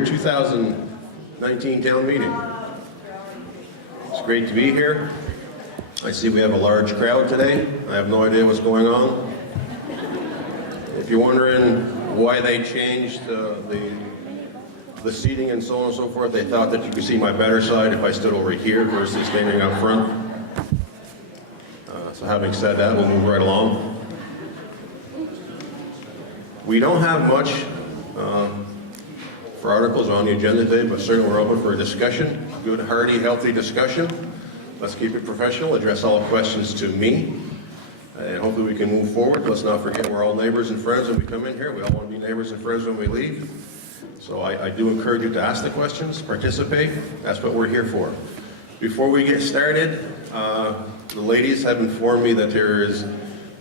your 2019 town meeting. It's great to be here. I see we have a large crowd today. I have no idea what's going on. If you're wondering why they changed the seating and so on and so forth, they thought that you could see my better side if I stood over here versus standing up front. So having said that, we'll move right along. We don't have much for articles on the agenda today, but certainly we're open for a discussion. Good, hearty, healthy discussion. Let's keep it professional, address all questions to me, and hopefully we can move forward. Let's not forget we're all neighbors and friends when we come in here. We all want to be neighbors and friends when we leave. So I do encourage you to ask the questions, participate. That's what we're here for. Before we get started, the ladies have informed me that there is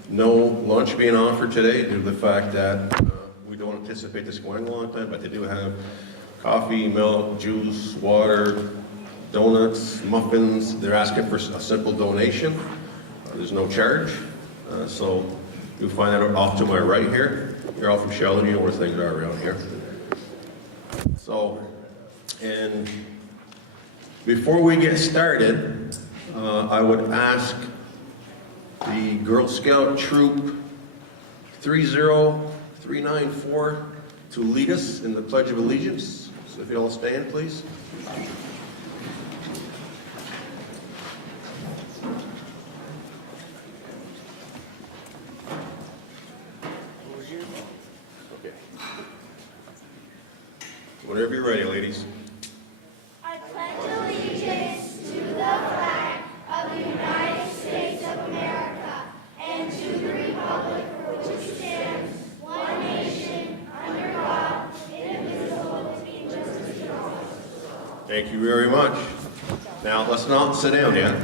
no lunch being offered today due to the fact that we don't anticipate this going a long time, but they do have coffee, milk, juice, water, donuts, muffins. They're asking for a simple donation. There's no charge. So you'll find that off to my right here. You're all from Sheldon, you know where things are around here. So, and before we get started, I would ask the Girl Scout Troop 30394 to lead us in the Pledge of Allegiance. So if you all stand, please. Okay. Whenever you're ready, ladies. I pledge allegiance to the flag of the United States of America and to the republic for which it stands, one nation, under God, indivisible, with justice for all. Thank you very much. Now, let's not sit down yet.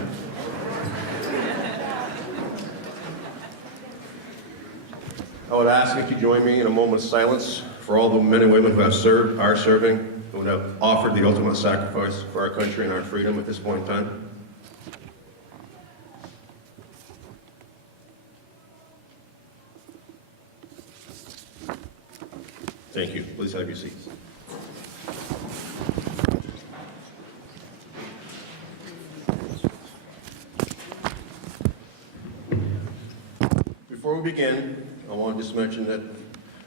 I would ask if you join me in a moment of silence for all the men and women who have served, are serving, who have offered the ultimate sacrifice for our country and our freedom at this point in time. Thank you. Please have your seats. Before we begin, I want to just mention that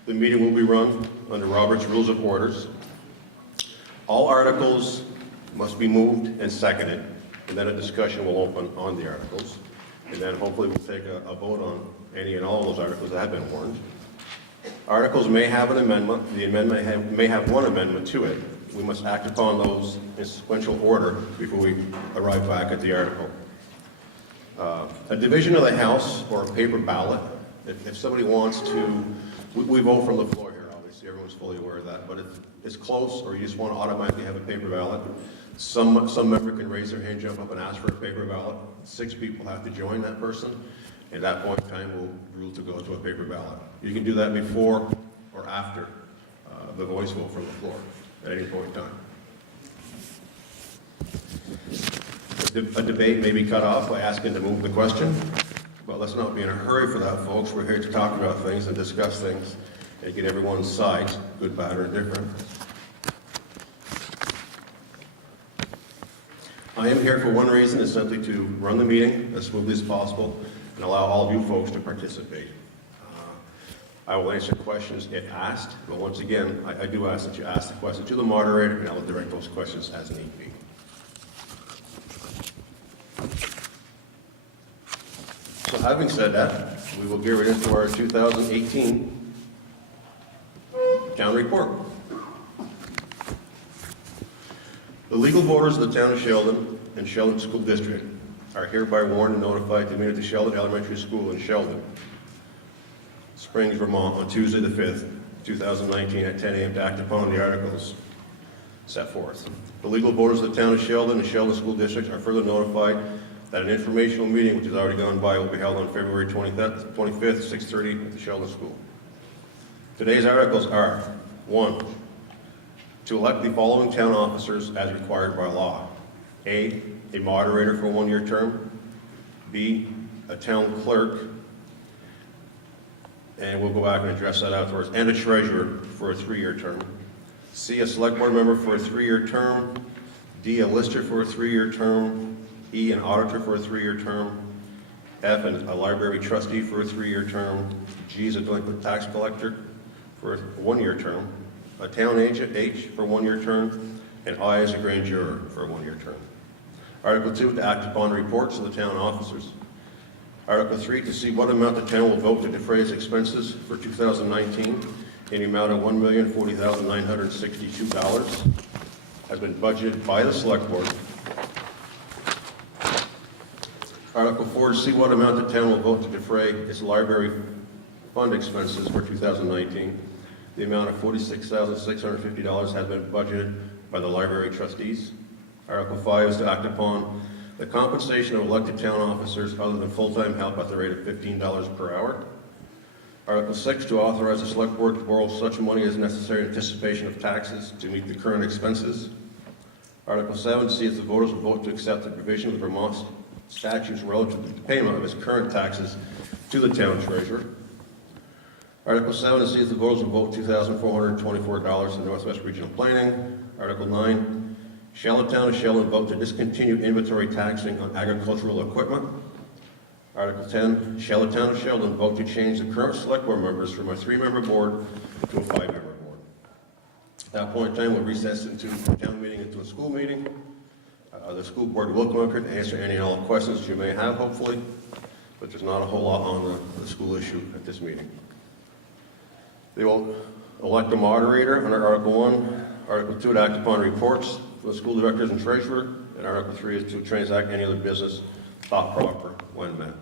the meeting will be run under Robert's Rules of Orders. All articles must be moved and seconded, and then a discussion will open on the articles. And then hopefully we'll take a vote on any and all those articles that have been warned. Articles may have an amendment. The amendment may have one amendment to it. We must act upon those in sequential order before we arrive back at the article. A division of the House or a paper ballot, if somebody wants to, we vote from the floor here, obviously, everyone's fully aware of that, but if it's close or you just want to automatically have a paper ballot, some member can raise their hand, jump up and ask for a paper ballot. 6 people have to join that person. At that point in time, we'll rule to go to a paper ballot. You can do that before or after the voice vote from the floor, at any point in time. A debate may be cut off by asking to move the question, but let's not be in a hurry for that, folks. We're here to talk about things and discuss things and get everyone's sides, good, bad, or indifferent. I am here for one reason, is simply to run the meeting as smoothly as possible and allow all of you folks to participate. I will answer questions if asked, but once again, I do ask that you ask the question to the moderator, and I will direct those questions as need be. So having said that, we will get right into our 2018 town report. The legal voters of the town of Sheldon and Sheldon School District are hereby warned and notified to meet at the Sheldon Elementary School in Sheldon Springs, Vermont on Tuesday the 5th, 2019 at 10 a.m. to act upon the articles set forth. The legal voters of the town of Sheldon and Sheldon School District are further notified that an informational meeting, which has already gone by, will be held on February 25th, 6:30 at the Sheldon School. Today's articles are: 1, to elect the following town officers as required by law. A moderator for a 1-year term. B, a town clerk, and we'll go back and address that afterwards, and a treasurer for a 3-year term. C, a select board member for a 3-year term. D, a lister for a 3-year term. E, an auditor for a 3-year term. F, a library trustee for a 3-year term. G is a delinquent tax collector for a 1-year term. A town agent, H, for a 1-year term. And I is a grand juror for a 1-year term. Article 2, to act upon reports of the town officers. Article 3, to see what amount the town will vote to defray its expenses for 2019 in the amount of $1,040,962 has been budgeted by the select board. Article 4, to see what amount the town will vote to defray its library fund expenses for 2019. The amount of $46,650 has been budgeted by the library trustees. Article 5 is to act upon the compensation of elected town officers other than full-time help at the rate of $15 per hour. Article 6, to authorize the select board to borrow such money as necessary in anticipation of taxes to meet the current expenses. Article 7, to see if the voters will vote to accept the provision of the Vermont statutes relative to the payment of its current taxes to the town treasurer. Article 7, to see if the voters will vote $2,424 in Northwest Regional Planning. Article 9, shall the town of Sheldon vote to discontinue inventory taxing on agricultural equipment? Article 10, shall the town of Sheldon vote to change the current select board members from a 3-member board to a 5-member board? At that point in time, we'll recess into the town meeting into a school meeting. The school board will come up here to answer any and all questions you may have, hopefully, but there's not a whole lot on the school issue at this meeting. They will elect a moderator under Article 1. Article 2, to act upon reports for the school directors and treasurer. And Article 3 is to transact any other business thought proper when met.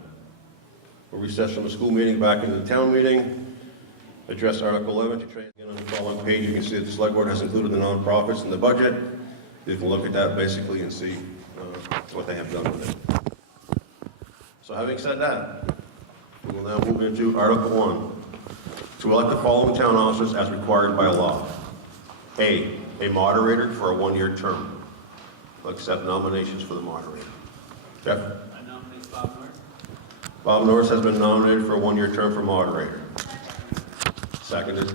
We'll recess from the school meeting back into the town meeting. Address Article 11 to train. Again, on the following page, you can see that the select board has included the nonprofits in the budget. You can look at that basically and see what they have done with it. So having said that, we will now move into Article 1. To elect the following town officers as required by law. A moderator for a 1-year term. I'll accept nominations for the moderator. Jeff? I nominate Bob Norris. Bob Norris has been nominated for a 1-year term for moderator. Seconded.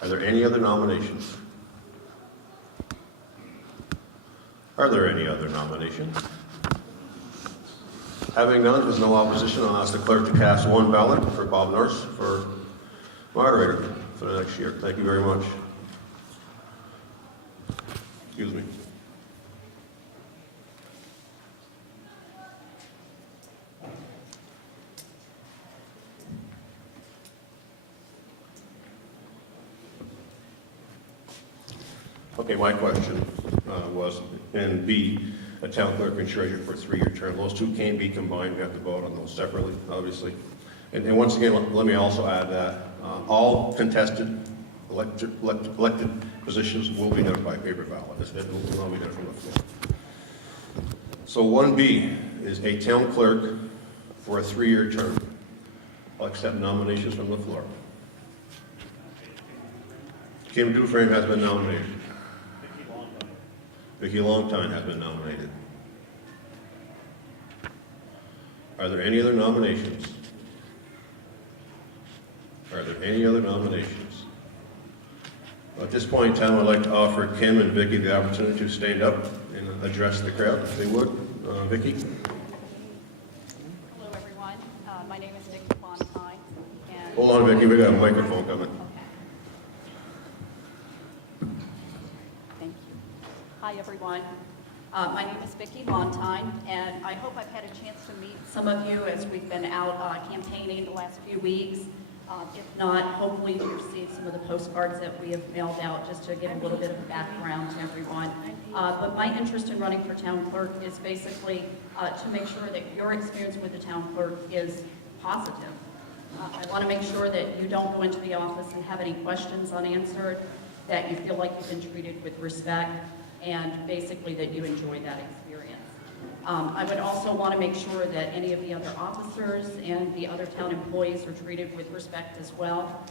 Are there any other nominations? Are there any other nominations? Having none, there's no opposition. I'll ask the clerk to cast 1 ballot for Bob Norris for moderator for the next year. Thank you very much. Excuse me. Okay, my question was, in B, a town clerk and treasurer for a 3-year term. Those two can't be combined. We have to vote on those separately, obviously. And once again, let me also add that all contested elected positions will be done by paper ballot. It will not be done from the floor. So 1B is a town clerk for a 3-year term. I'll accept nominations from the floor. Kim Dufresne has been nominated. Vicki Longtime has been nominated. Are there any other nominations? Are there any other nominations? At this point in time, I'd like to offer Kim and Vicki the opportunity to stand up and address the crowd, if they would. Vicki? Hello, everyone. My name is Vicki Longtime. And Hold on, Vicki. We got a microphone coming. Thank you. Hi, everyone. My name is Vicki Longtime, and I hope I've had a chance to meet some of you as we've been out campaigning the last few weeks. If not, hopefully you've received some of the postcards that we have mailed out just to give a little bit of background to everyone. But my interest in running for town clerk is basically to make sure that your experience with the town clerk is positive. I want to make sure that you don't go into the office and have any questions unanswered, that you feel like you've been treated with respect, and basically that you enjoy that experience. I would also want to make sure that any of the other officers and the other town employees are treated with respect as well,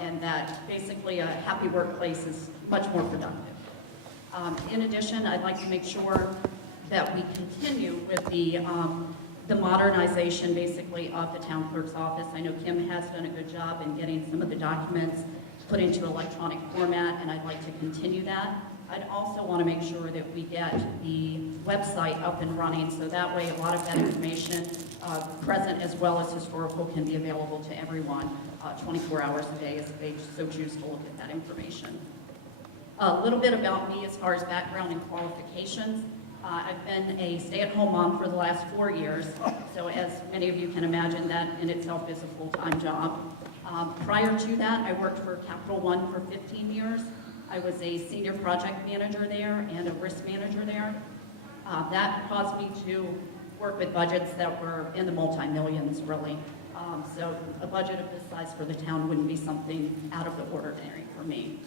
and that basically a happy workplace is much more productive. In addition, I'd like to make sure that we continue with the modernization basically of the town clerk's office. I know Kim has done a good job in getting some of the documents put into electronic format, and I'd like to continue that. I'd also want to make sure that we get the website up and running, so that way a lot of that information, present as well as historical, can be available to everyone 24 hours a day if they so choose to look at that information. A little bit about me as far as background and qualifications. I've been a stay-at-home mom for the last 4 years, so as many of you can imagine, that in itself is a full-time job. Prior to that, I worked for Capital One for 15 years. I was a senior project manager there and a risk manager there. That caused me to work with budgets that were in the multi-millions, really. So a budget of this size for the town wouldn't be something out of the ordinary for me.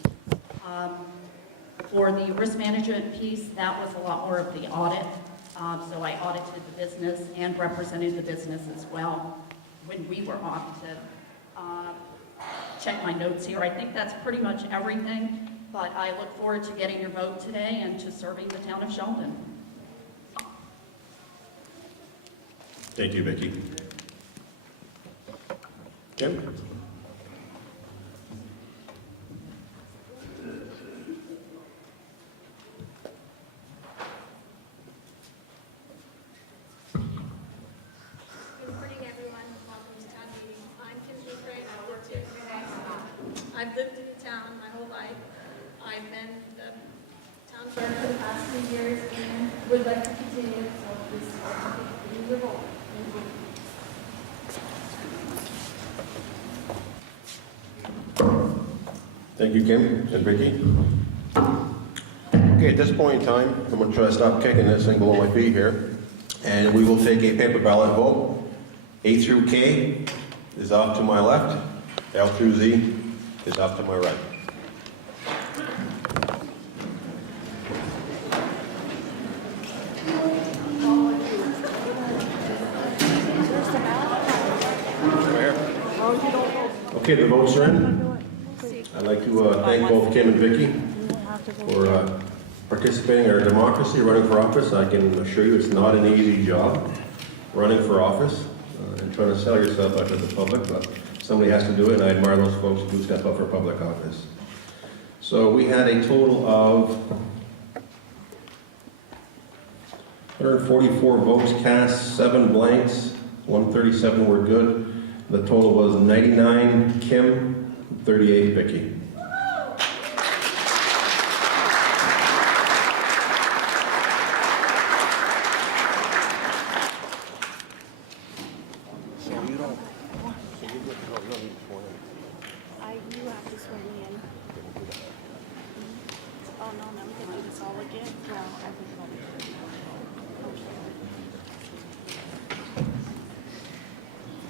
For the risk management piece, that was a lot more of the audit. So I audited the business and represented the business as well when we were audited. Check my notes here. I think that's pretty much everything, but I look forward to getting your vote today and to serving the town of Sheldon. Thank you, Vicki. Kim? I've lived in the town my whole life. I've been the town clerk for the past 2 years and would like to continue, so please take your vote. Thank you, Kim and Vicki. Okay, at this point in time, I'm going to try to stop kicking this thing below my feet here, and we will take a paper ballot vote. A through K is off to my left, L through Z is off to my right. Okay, the votes are in. I'd like to thank both Kim and Vicki for participating in our democracy, running for office. I can assure you it's not an easy job running for office and trying to sell yourself out to the public, but somebody has to do it, and I admire those folks who do step up for public office. So we had a total of 144 votes cast, 7 blanks, 137 were good. The total was 99 Kim, 38 Vicki. You have to swear me in. Oh, no, I'm gonna do this all again. Well, everybody.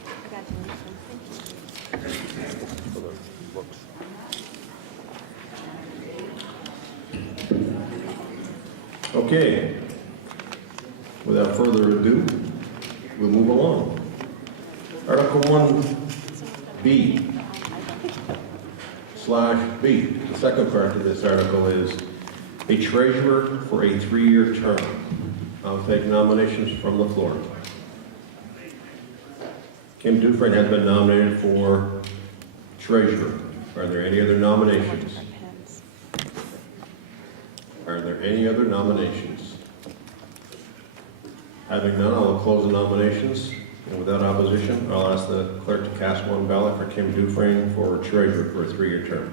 I got you this one. Thank you. Okay. Without further ado, we'll move along. Article 1B. /B. The second part of this article is a treasurer for a 3-year term. I'll take nominations from the floor. Kim Dufresne has been nominated for treasurer. Are there any other nominations? Are there any other nominations? Having none, I'll close the nominations. And without opposition, I'll ask the clerk to cast one ballot for Kim Dufresne for treasurer for a 3-year term.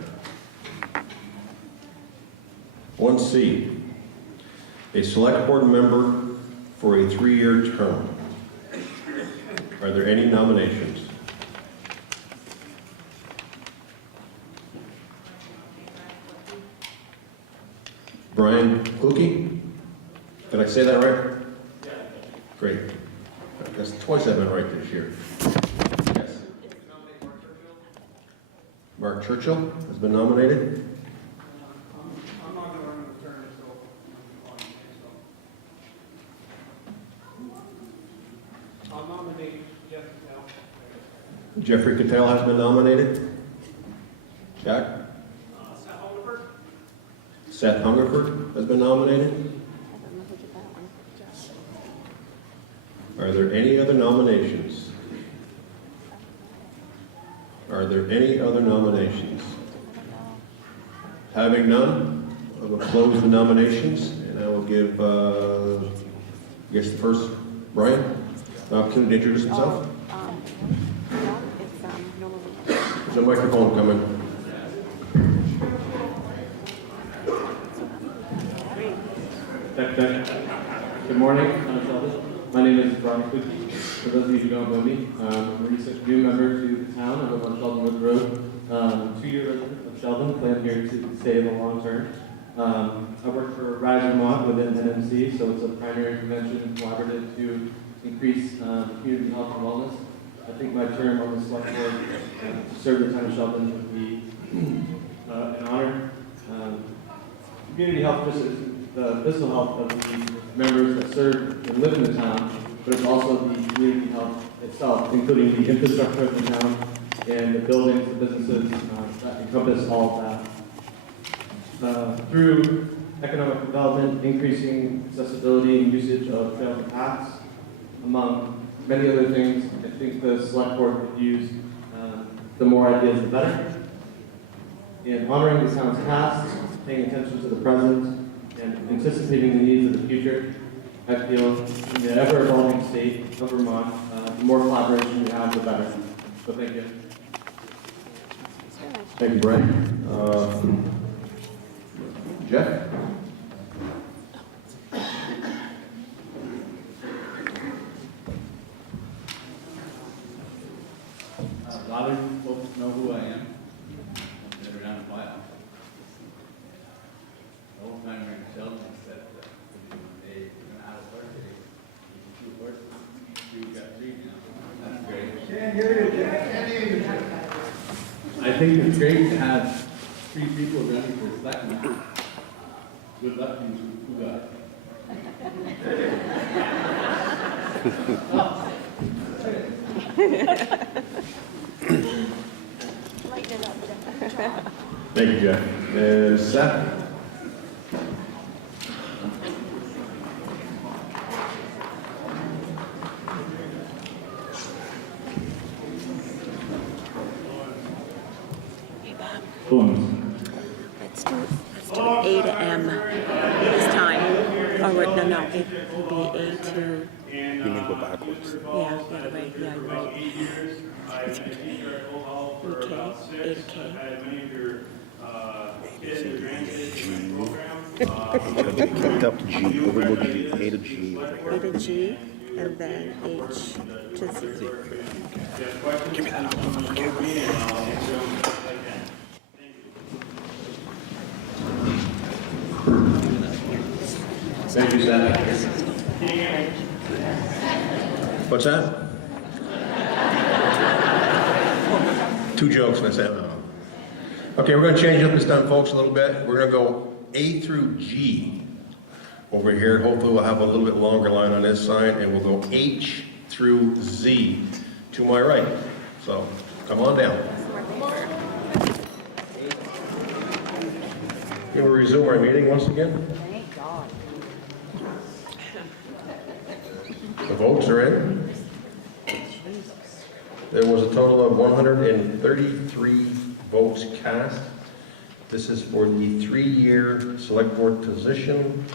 1C, a select board member for a 3-year term. Are there any nominations? Brian Kluge? Did I say that right? Yeah. Great. That's twice I've been right this year. Yes. Mark Churchill has been nominated. I'm not going to run the term, so I'll nominate Jeff Patel. Jeffrey Cattell has been nominated. Jack? Seth Oliver. Seth Hungerford has been nominated. Are there any other nominations? Are there any other nominations? Having none, I will close the nominations, and I will give, I guess the first, Brian, an opportunity to introduce himself. No, it's normally. Is the microphone coming? Good morning, I'm Sheldon. My name is Brian Kluge. For those of you who don't know me, I'm a recent new member to the town. I live on Sheldon Woods Road. 2-year resident of Sheldon, plan here to stay in the long term. I work for Rise Vermont within NMC, so it's a primary prevention collaborative to increase community health and wellness. I think my term on the select board to serve the town of Sheldon would be an honor. Community health just is the physical health of the members that serve and live in the town, but it's also the community health itself, including the infrastructure of the town and the buildings, the businesses that encompass all of that. Through economic development, increasing accessibility and usage of trails and paths, among many other things, I think the select board could use the more ideas, the better. In honoring the town's past, paying attention to the present, and anticipating the needs of the future, I feel in the ever-evolving state of Vermont, the more collaboration we have, the better. So thank you. Thank you, Brian. Jeff? A lot of folks know who I am. I've been around a while. The old timer in Sheldon said that they went out of work, they two horses, you got three now. That's great. I think it's great to have 3 people running for selectmen. Good luck to who got Lighten it up, Jeff. Thank you, Jeff. And Seth? Let's do 8 a.m. this time. Oh, wait, no, it will be 8 to... You need to go backwards. Yeah, right, yeah, right. Okay, 8 okay. Kicked up to G, overlook G, A to G. A to G, and then H to Z. Give me that. Okay. Thank you, Seth. What's that? 2 jokes and I said, no. Okay, we're going to change up this time, folks, a little bit. We're going to go A through G over here. Hopefully we'll have a little bit longer line on this side, and we'll go H through Z to my right. So, come on down. Okay, we'll resume our meeting once again. Thank God. The votes are in. There was a total of 133 votes cast. This is for the 3-year select board position.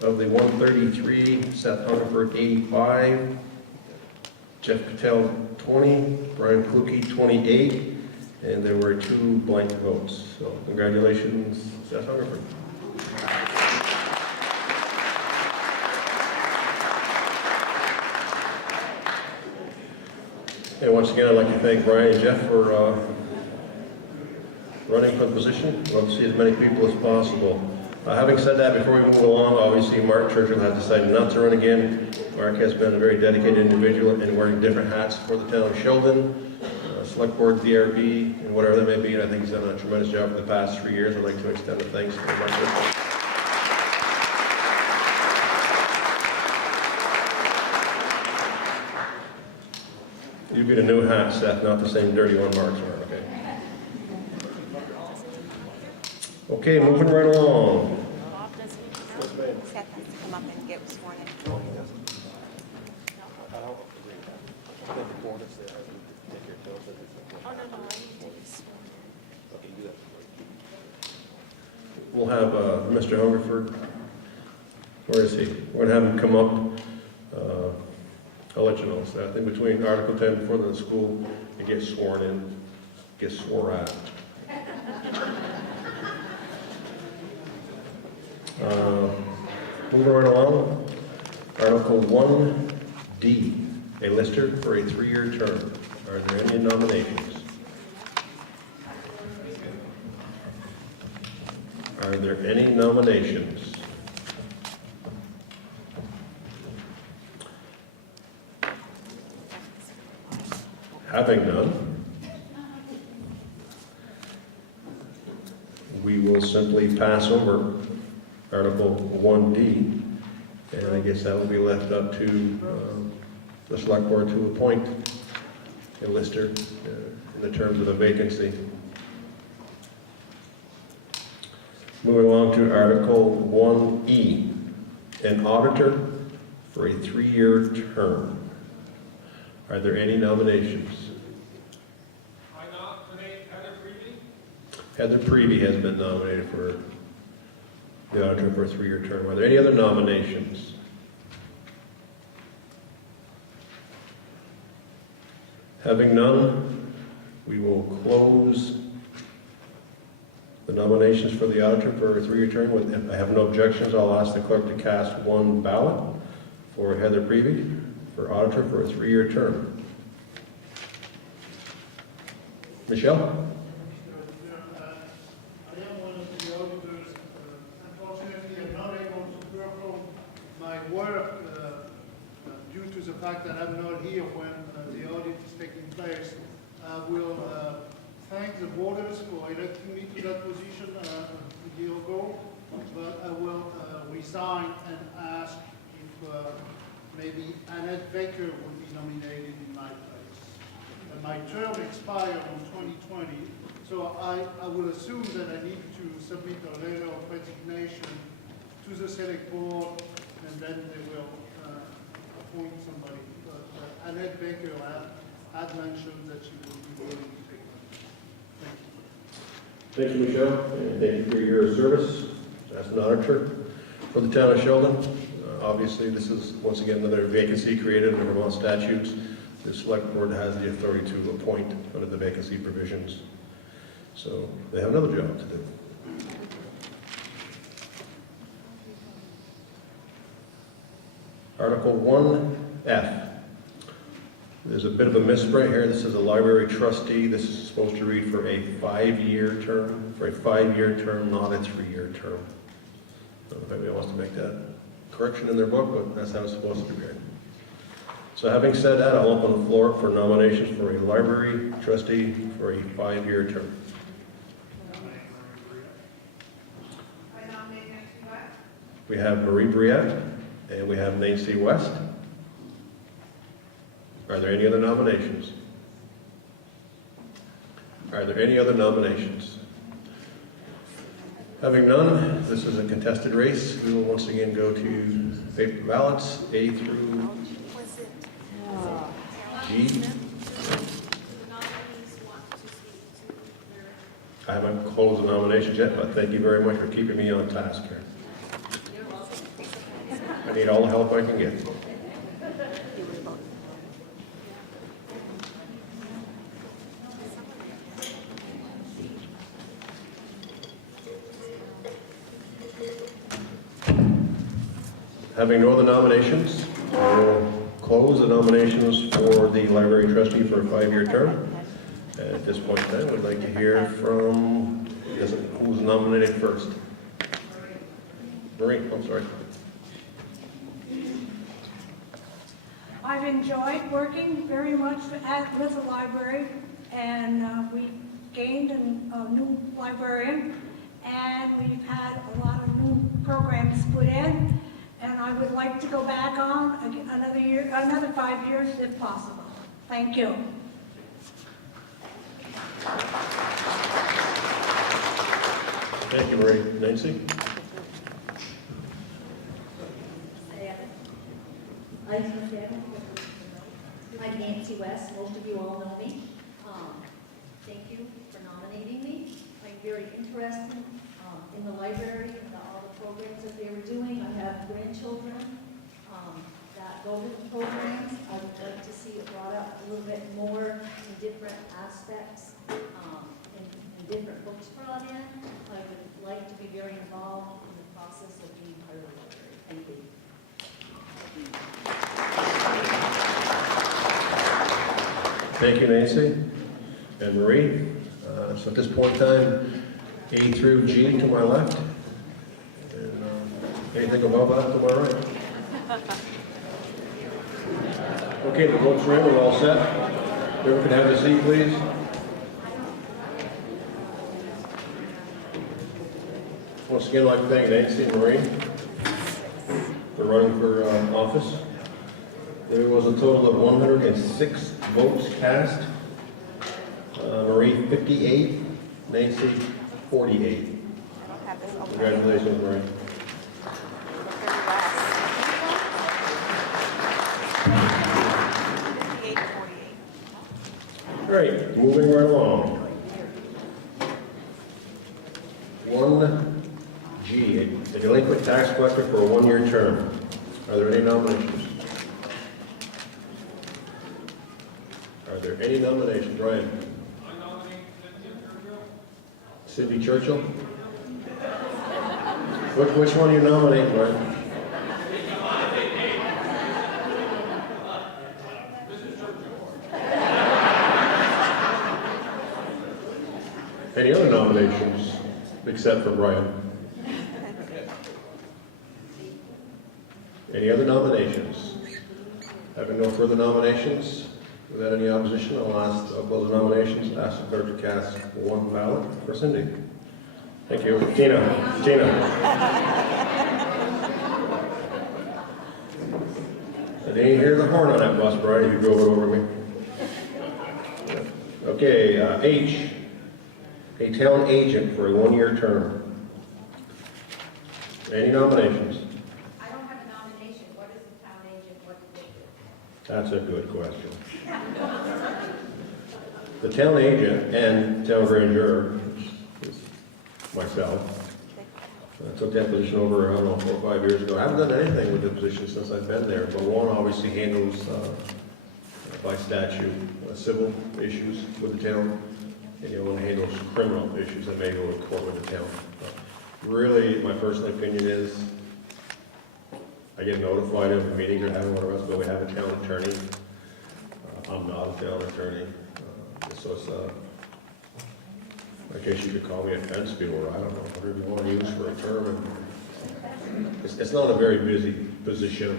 Of the 133, Seth Hungerford 85, Jeff Patel 20, Brian Kluge 28, and there were 2 blank votes. So congratulations, Seth Hungerford. And once again, I'd like to thank Brian and Jeff for running for the position. We'd love to see as many people as possible. Having said that, before we move along, obviously Mark Churchill has decided not to run again. Mark has been a very dedicated individual and wearing different hats for the town of Sheldon, Select Board, DRB, and whatever that may be. And I think he's done a tremendous job for the past 3 years. I'd like to extend a thanks to Mark Churchill. You get a new hat, Seth, not the same dirty one Mark's wearing, okay? Okay, moving right along. Seth has to come up and get sworn in. we'll have Mr. Hungerford. Where is he? We're going to have him come up. I'll let you know. So I think between Article 10 before the school, he gets sworn in, gets swore at. Moving right along. Article 1D, a lister for a 3-year term. Are there any nominations? Are there any nominations? Having none, we will simply pass over Article 1D, and I guess that will be left up to the select board to appoint a lister in the terms of a vacancy. Moving along to Article 1E, an auditor for a 3-year term. Are there any nominations? I nominate Heather Creevy. Heather Prevey has been nominated for the auditor for a 3-year term. Are there any other nominations? Having none, we will close the nominations for the auditor for a 3-year term. If I have no objections, I'll ask the clerk to cast one ballot for Heather Prevey for auditor for a 3-year term. Michelle? I am one of the auditors. Unfortunately, I'm not able to perform my work due to the fact that I'm not here when the audit is taking place. I will thank the voters for electing me to that position a year ago, but I will resign and ask if maybe Annette Baker would be nominated in my place. My term expired in 2020, so I will assume that I need to submit a letter of resignation to the select board, and then they will appoint somebody. But Annette Baker had mentioned that she would be willing to take it. Thank you. Thank you, Michelle, and thank you for your service as an auditor for the town of Sheldon. Obviously, this is, once again, another vacancy created under Vermont statutes. The select board has the authority to appoint under the vacancy provisions. So they have another job to do. Article 1F. There's a bit of a misprint here. This is a library trustee. This is supposed to read for a 5-year term, not a 3-year term. I don't know if anybody wants to make that correction in their book, but that's how it's supposed to be read. So having said that, I'll open the floor for nominations for a library trustee for a 5-year term. I nominate Nancy West. We have Marie Briette and we have Nancy West. Are there any other nominations? Are there any other nominations? Having none, this is a contested race. We will once again go to paper ballots, A through G. I haven't closed the nominations yet, but thank you very much for keeping me on task here. I need all the help I can get. Having no other nominations, I will close the nominations for the library trustee for a 5-year term. And at this point then, we'd like to hear from, who's nominated first? Marie, I'm sorry. I've enjoyed working very much with the library, and we gained a new librarian, and we've had a lot of new programs put in, and I would like to go back on another year, another 5 years if possible. Thank you. Thank you, Marie. Nancy? I'm Nancy West. Most of you all know me. Thank you for nominating me. I'm very interested in the library and all the programs that they were doing. I have grandchildren that go to the programs. I would like to see it brought up a little bit more in different aspects, and different books brought in. I would like to be very involved in the process of being part of the library. Thank you. Thank you, Nancy and Marie. So at this point in time, A through G to my left, and anything above that to my right. Okay, the votes are in, we're all set. Everyone can have a seat, please. Once again, I'd like to thank Nancy and Marie for running for office. There was a total of 106 votes cast. Marie, 58. Nancy, 48. Congratulations, Marie. All right, moving right along. 1G, a delinquent tax collector for a one-year term. Are there any nominations? Are there any nominations? Ryan? I nominate Cindy Churchill? Which one are you nominating, Ryan? Any other nominations except for Brian? Any other nominations? Having no further nominations, without any opposition, I'll close the nominations. Ask the clerk to cast one ballot for Cindy. Thank you. Tina. I didn't hear the horn on that bus, Brian. You drove it over me. Okay, H. A town agent for a one-year term. Any nominations? I don't have a nomination. What is a town agent? What do they do? That's a good question. The town agent and town grand juror, which is myself, I took that position over, I don't know, 4 or 5 years ago. I haven't done anything with the position since I've been there, but one obviously handles, by statute, civil issues with the town, and the other one handles criminal issues that may go to court with the town. Really, my personal opinion is, I get notified of a meeting they're having, whatever else, but we have a town attorney. I'm not a town attorney, so it's I guess you could call me a fence viewer, I don't know, whatever you want to use for a term. It's not a very busy position.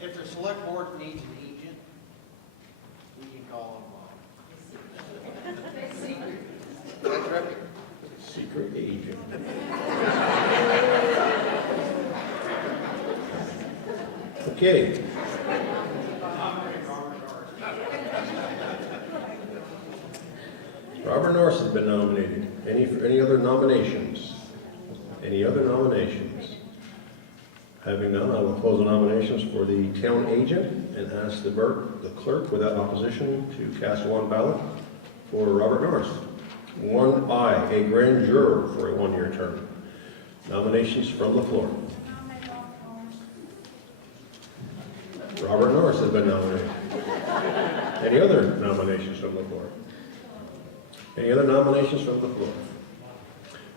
If the select board needs an agent, we can call him. That's right. Secret agent. Okay. Robert Norris has been nominated. Any other nominations? Any other nominations? Having none, I will close the nominations for the town agent and ask the clerk, without opposition, to cast one ballot for Robert Norris. 1I, a grand juror for a one-year term. Nominations from the floor. Robert Norris has been nominated. Any other nominations from the floor? Any other nominations from the floor?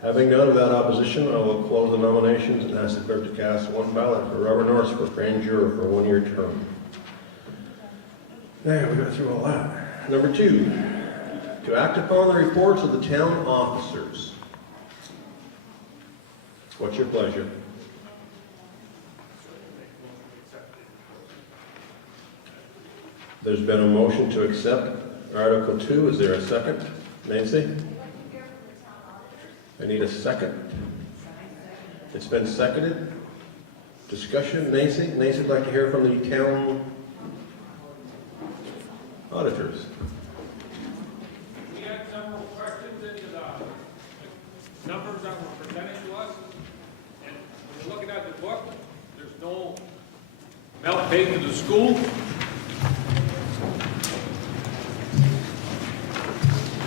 Having none without opposition, I will close the nominations and ask the clerk to cast one ballot for Robert Norris for grand juror for a one-year term. There, we got through all that. Number 2, to act upon the reports of the town officers. What's your pleasure? There's been a motion to accept Article 2. Is there a second? Nancy? I need a second. It's been seconded. Discussion, Nancy? Nancy would like to hear from the town auditors. We had several questions into the numbers that were presented to us. And when you're looking at the book, there's no amount paid to the school.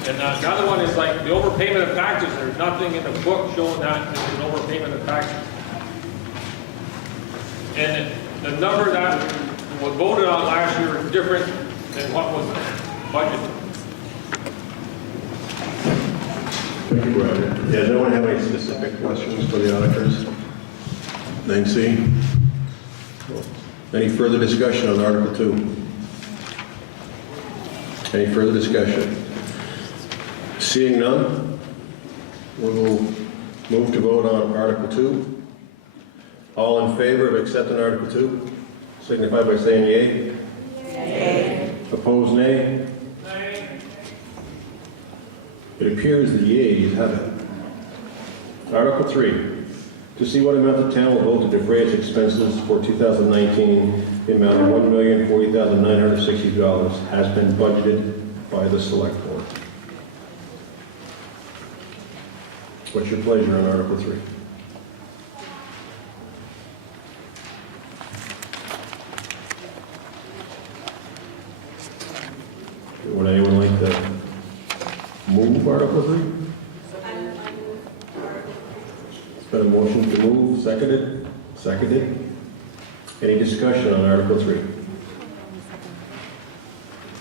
And the other one is like the overpayment of taxes. There's nothing in the book showing that there's an overpayment of taxes. And the number that was voted on last year is different than what was budgeted. Thank you, Brian. Yeah, no one have any specific questions for the auditors? Nancy? Any further discussion on Article 2? Any further discussion? Seeing none, we will move to vote on Article 2. All in favor of accepting Article 2, signify by saying yea. Yea. Opposed, nay. Nay. It appears the yeas have it. Article 3, to see what amount the town will vote to defray its expenses for 2019, the amount of $1,040,960 has been budgeted by the Select Board. What's your pleasure on Article 3? Would anyone like to move Article 3? It's been a motion to move, seconded? Seconded. Any discussion on Article 3?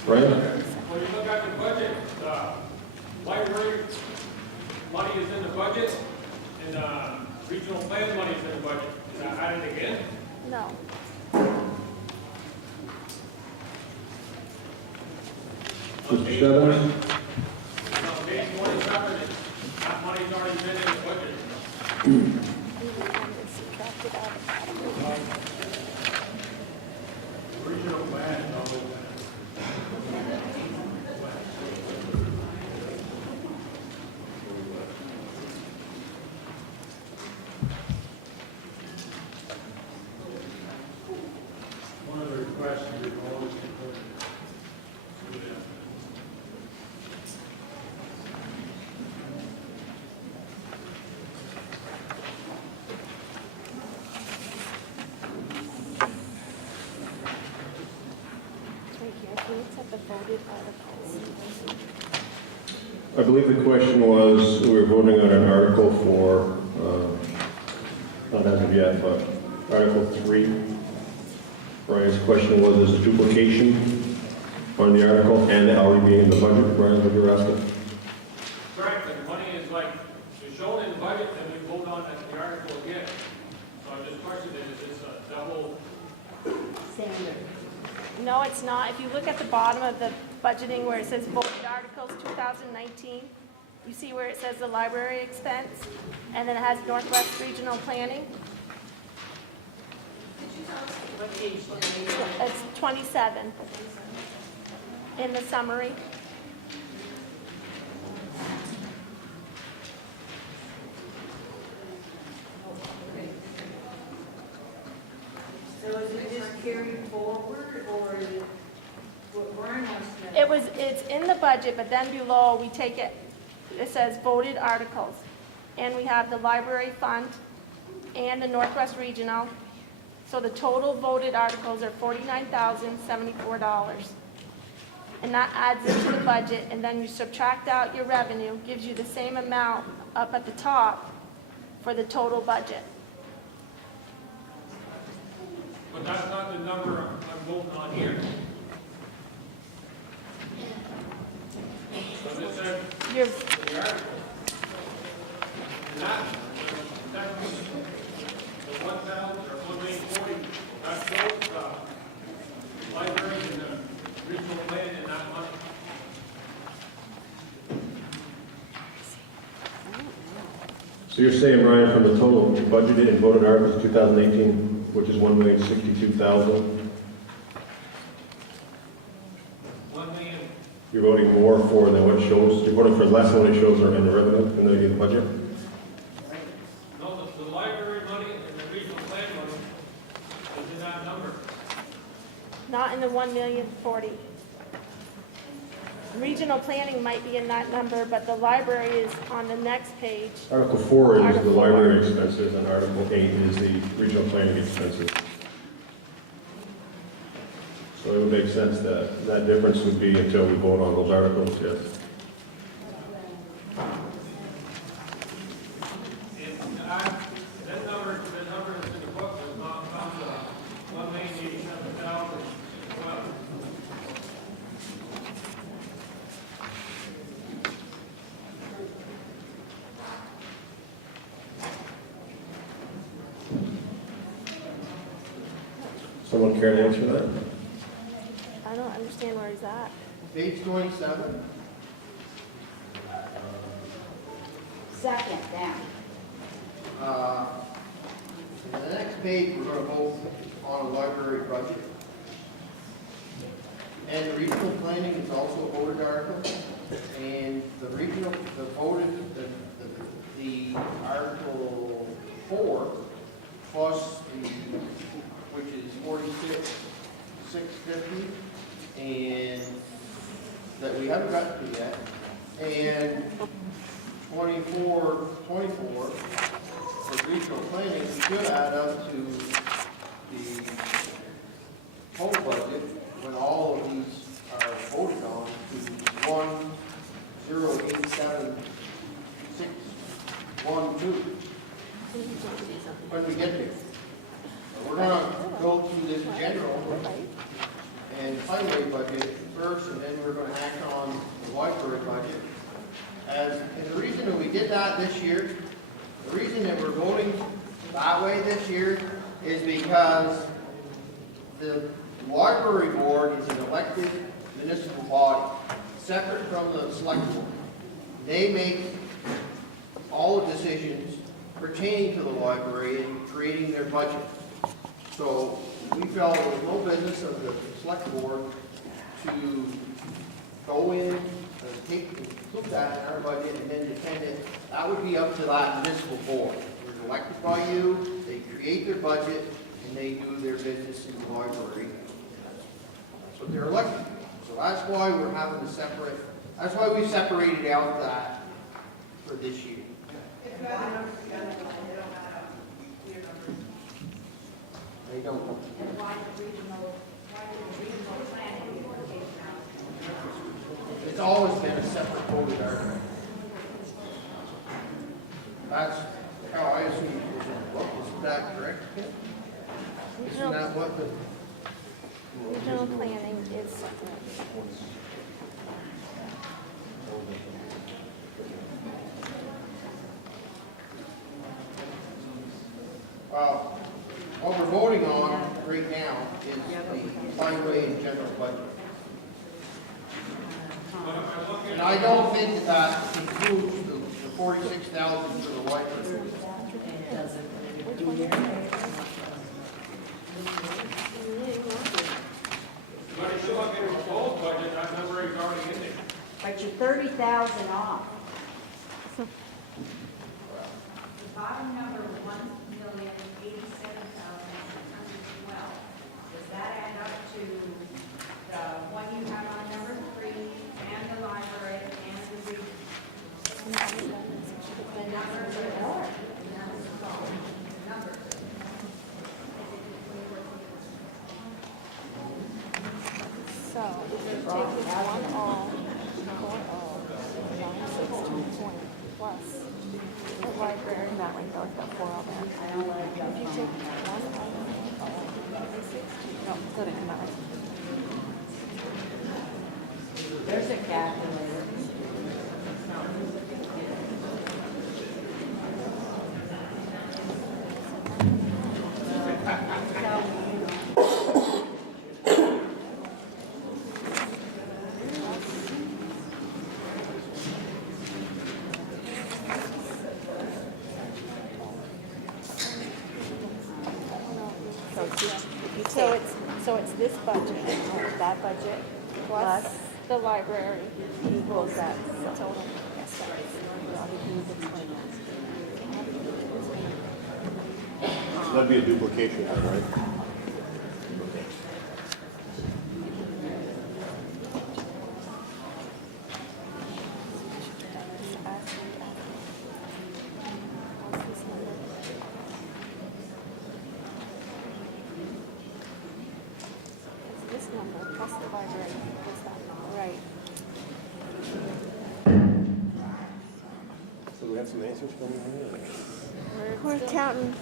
Brian? When you look at the budget, library money is in the budget, and regional plan money is in the budget. Is that added again? No. Mr. Sheldon? On page 27, that money's already been in the budget. Regional plan, one of the requests is always I believe the question was, we were voting on an article for, not as of yet, but Article 3. Brian's question was, there's a duplication on the article and already being in the budget. Brian, what you're asking? correct, the money is like, it's shown in the budget, then we vote on the article again. So I just questioned it, is this a double? No, it's not. If you look at the bottom of the budgeting where it says voted articles 2019, you see where it says the library expense, and then it has Northwest Regional Planning. It's 27 in the summary. So is it just carried forward, or is it what Brian wants to know? It's in the budget, but then below, we take it, it says voted articles. And we have the library fund and the Northwest Regional. So the total voted articles are $49,074. And that adds into the budget, and then you subtract out your revenue, gives you the same amount up at the top for the total budget. But that's not the number I'm voting on here. So this says Your the article. And that means the 1,000 or 1,040, that shows the library and the regional plan and that money. So you're saying, Brian, from the total budgeted and voted articles in 2018, which is $1,062,000, 1 million. you're voting more for than what shows, you're voting for less than what it shows in the revenue, in the budget? No, the library money and the regional plan money is in that number. not in the 1,040,000. Regional planning might be in that number, but the library is on the next page. Article 4 is Article the 4. library expenses, and Article 8 is the regional planning expenses. So it would make sense that that difference would be until we vote on those articles, yes. Someone care to answer that? I don't understand where he's at. Page 27. Second, down. The next page, we're going to vote on a library budget. And regional planning is also a voted article. And the regional, the Article 4 plus the, which is 46,650, and that we haven't got to yet, and 24 for regional planning, we should add up to the total budget when all of these are voted on to 1,087,612 when we get there. We're gonna go through this general and highway budget first, and then we're gonna act on the library budget. And the reason that we did that this year, the reason that we're voting that way this year is because the library board is an elected municipal body, separate from the select board. They make all the decisions pertaining to the library and creating their budget. So we felt it was no business of the select board to go in and look at in our budget and then defend it. That would be up to that municipal board. They're elected by you, they create their budget, and they do their business in the library. That's what they're elected. So that's why we're having to separate, that's why we separated out that for this year. They don't. And why the regional planning board came out? It's always been a separate voted article. That's how I assume it was in the book. Isn't that correct? Isn't that what the... Regional planning is separate. Well, what we're voting on right now is the highway and general budget. And I don't think that that includes the 46,000 for the library. But if you look at the proposed budget, that number is already in there. But you're 30,000 off. The bottom number, 1,087,612. Does that add up to the one you have on number 3, and the library, and the region? The numbers are more. Numbers. So if you take this 1 all, 4 all, 91620 plus the library, that one goes got 4 all there. If you take 1 all, 916, no, it's gonna come out. There's a calculator. So it's this budget, that budget, plus the library equals that total. Yes, that is. So that'd be a duplication, right? This number plus the library equals that number. Right. So we have some answers coming in? We're counting.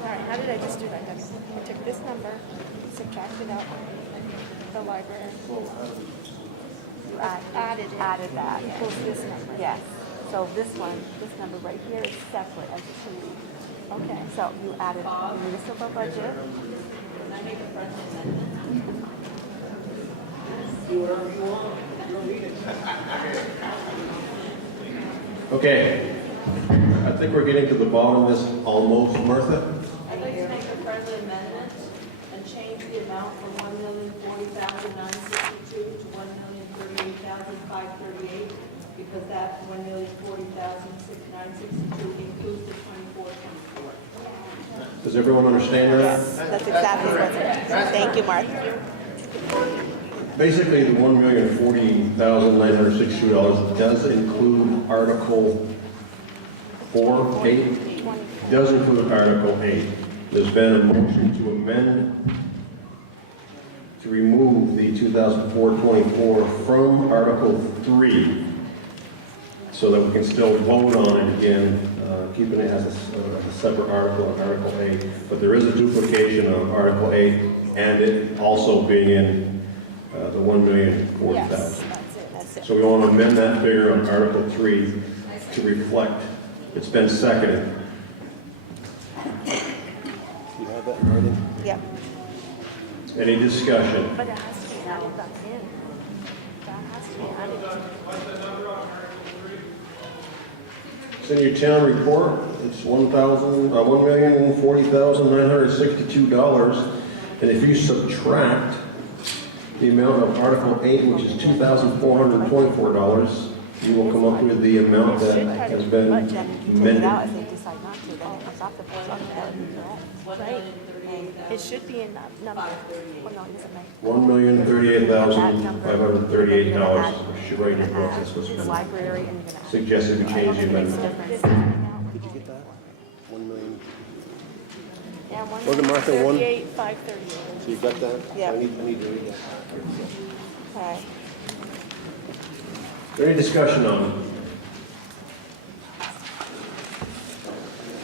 Alright, how did I just do that? I took this number, subtracted out the library. You added that. Equals this number. Yes. So this number right here is separate as a two. Okay. So you added municipal budget. Can I make a friendly amendment? Okay. I think we're getting to the bottom of this almost, Martha. I'd like to make a friendly amendment and change the amount from $1,040,962 to $1,038,538, because that $1,040,962 includes the 24-24. Does everyone understand that? Yes. That's exactly what's it. Thank you, Martha. Basically, the $1,040,962 does include Article 4, 8, does include Article 8. There's been a motion to amend, to remove the 2004-24 from Article 3, so that we can still vote on it again, keeping it as a separate article on Article 8. But there is a duplication of Article 8, and it also being in the $1,040,000. Yes, that's it. So we want to amend that figure on Article 3 to reflect. It's been seconded. You have that in writing? Yep. Any discussion? But it has to be added back in. That has to be added. What's the number on Article 3? It's in your town report. It's $1,040,962. And if you subtract the amount of Article 8, which is $2,424, you will come up with the amount that has been Budget, you take it amended. out if they decide not to, then it comes off the budget. That would be correct. Right. It should be in that number. Well, no, it isn't right. $1,038,538. I should write in your book, that's what's The been library, and you're gonna. suggested we change the amendment. Did you get that? 1 million. Yeah, Wasn't Martha one? 538. So you got that? Yeah. I need to read that. Okay. Any discussion on it?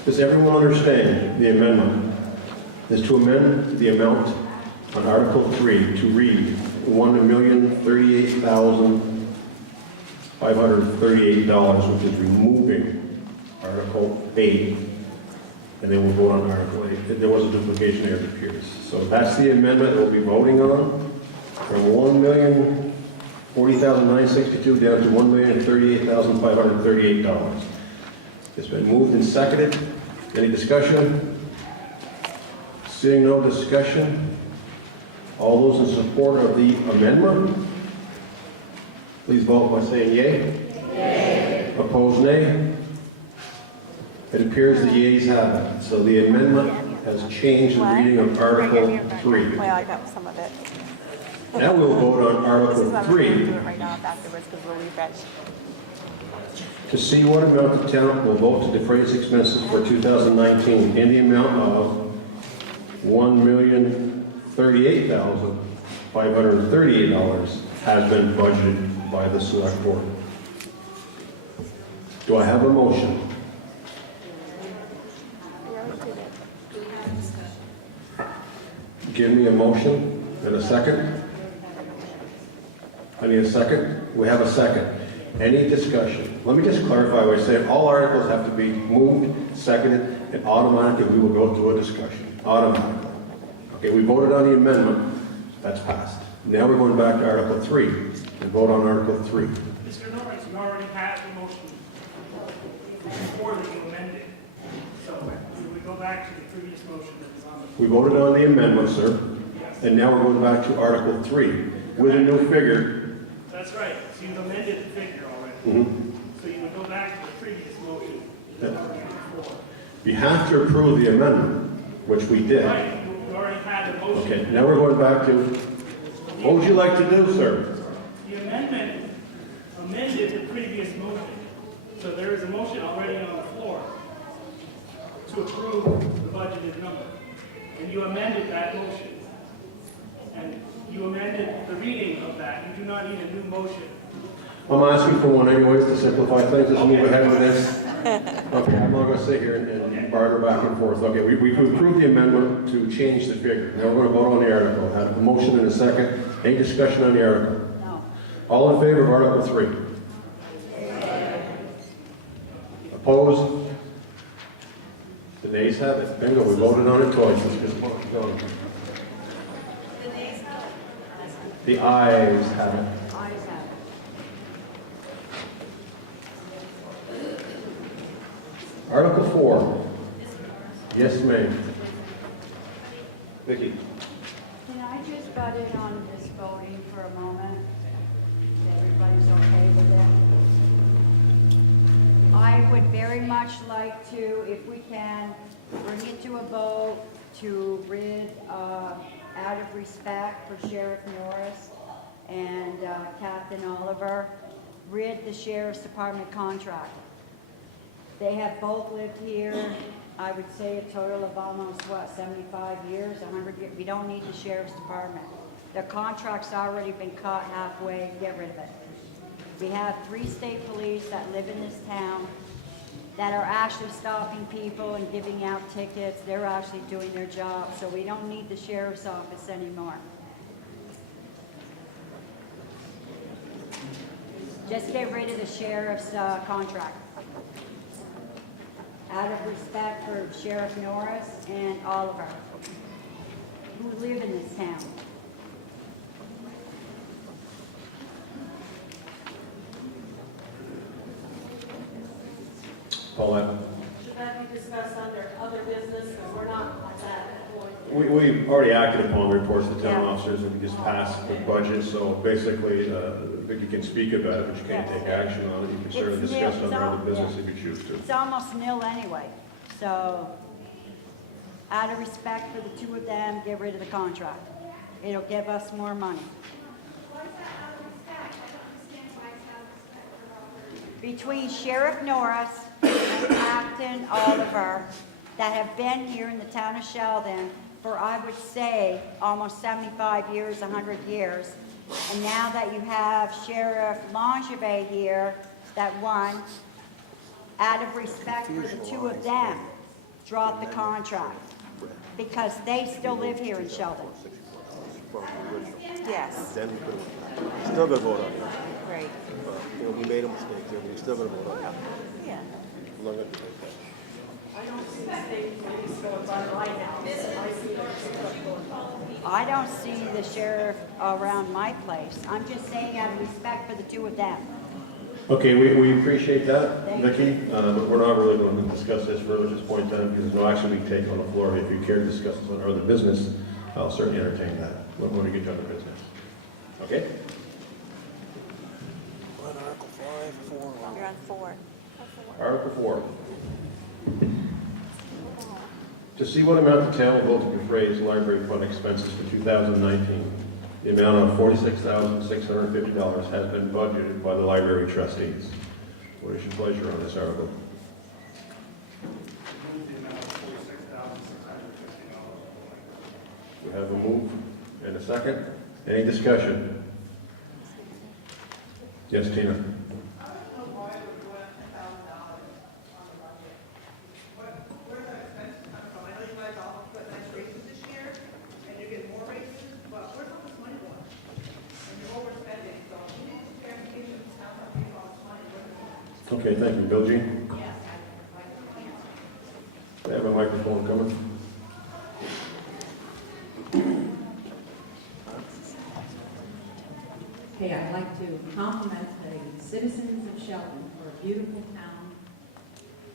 Does everyone understand the amendment? Is to amend the amount on Article 3 to read $1,038,538, which is removing Article 8, and then we'll vote on Article 8. There was a duplication there, it appears. So that's the amendment we'll be voting on, from $1,040,962 down to $1,038,538. It's been moved and seconded. Any discussion? Seeing no discussion, all those in support of the amendment, please vote by saying yea. Yea. Opposed, nay. It appears the yeas have it. So the amendment has changed the reading of Article 3. Well, I got some of it. Now we'll vote on This is Article why we're gonna 3 do it right now afterwards, because we'll refresh. to see what amount the town will vote to defray its expenses for 2019 in the amount of $1,038,538 has been budgeted by the select board. Do I have a motion? We already did it. Give me a motion and a second. I need a second. We have a second. Any discussion? Let me just clarify what I said. All articles have to be moved, seconded, and automatically we will go to a discussion. Automatically. Okay, we voted on the amendment. That's passed. Now we're going back to Article 3 and vote on Article 3. Mr. Norris, you already had the motion before that you amended. So we would go back to the previous motion that was on the We voted on the amendment, sir. And now we're going back to Article 3 with a new figure. That's right. So you've amended the figure already. So you would go back to the previous motion that was already before. You have to approve the amendment, which we did. Right, you already had the motion. Okay, now we're going back to, what would you like to do, sir? The amendment amended the previous motion. So there is a motion already on the floor to approve the budgeted number. And you amended that motion. And you amended the reading of that. You do not need a new motion. I'm asking for one anyways to simplify things. Let's move ahead with this. Okay, I'm not going to sit here and barter back and forth. Okay, we've approved the amendment to change the figure. Now we're going to vote on the article. I have a motion and a second. Any discussion on the article? No. All in favor of Article 3? Opposed? The nays have it. Bingo, we voted on it twice. Let's just go. The ayes have it. Article 4. Yes, ma'am. Vicki. Can I just butt in on this voting for a moment? Everybody's okay with it? I would very much like to, if we can, bring it to a vote to rid, out of respect for Sheriff Norris and Captain Oliver, rid the Sheriff's Department contract. They have both lived here, I would say a total of almost, 75 years, 100 years. We don't need the Sheriff's Department. Their contract's already been cut halfway, get rid of it. We have 3 state police that live in this town that are actually stopping people and giving out tickets. They're actually doing their job, so we don't need the Sheriff's Office anymore. Just get rid of the Sheriff's contract. Out of respect for Sheriff Norris and Oliver, who live in this town. Paulette. Should that be discussed under other business, because we're not at that point yet? We've already acted upon reports to town officers and we just passed the budget, so basically, Vicki can speak about it, but you can't take action on it. You can certainly It's discuss nil. it under other It's business all- if you choose to. It's almost nil anyway, so out of respect for the 2 of them, get rid of the contract. It'll give us more money. Between Sheriff Norris and Captain Oliver, that have been here in the town of Sheldon for, I would say, almost 75 years, 100 years. And now that you have Sheriff Langevin here, that won, out of respect for the 2 of them, drop the contract. Because they still live here in Sheldon. Yes. Then we could have, still gonna vote on it. Right. You know, we made a mistake, so we're still gonna vote on it. Yeah. I'm not gonna take that. I don't see the state police going by my house. I see them going by. I don't see the sheriff around my place. I'm just saying out of respect for the 2 of them. Okay, we appreciate that, Thank you. Vicki, but we're not really going to discuss this further at this point in time because there's no action being taken on the floor. If you care to discuss this on other business, I'll certainly entertain that when we get to other business. Okay? Article 5, 4. You're on 4. Article 4. To see what amount the town will vote to defray library fund expenses for 2019. The amount of $46,650 has been budgeted by the library trustees. What is your pleasure on this article? We have a move and a second. Any discussion? Yes, Tina. Okay, thank you. Bill Jean? We have a microphone coming. Hey, I'd like to compliment the citizens of Sheldon for beautiful town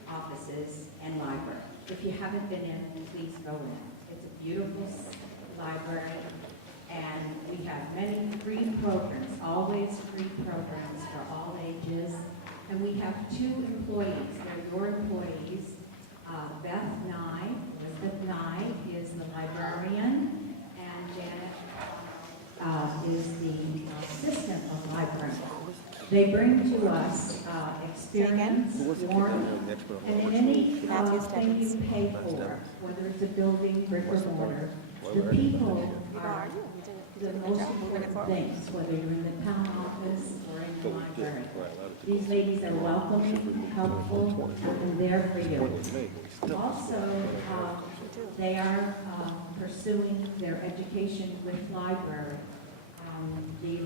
offices and library. If you haven't been in, please go in. It's a beautiful library, and we have many free programs, always free programs for all ages. And we have 2 employees, they're your employees. Beth Nye, Elizabeth Nye is the librarian, and Janet is the assistant of librarian. They bring to us experience, warmth, and in any thing you pay for, whether it's a building, brick or mortar, the people are the most important things, whether you're in the town office or in the library. These ladies are welcoming, helpful, and there for you. Also, they are pursuing their education with library. The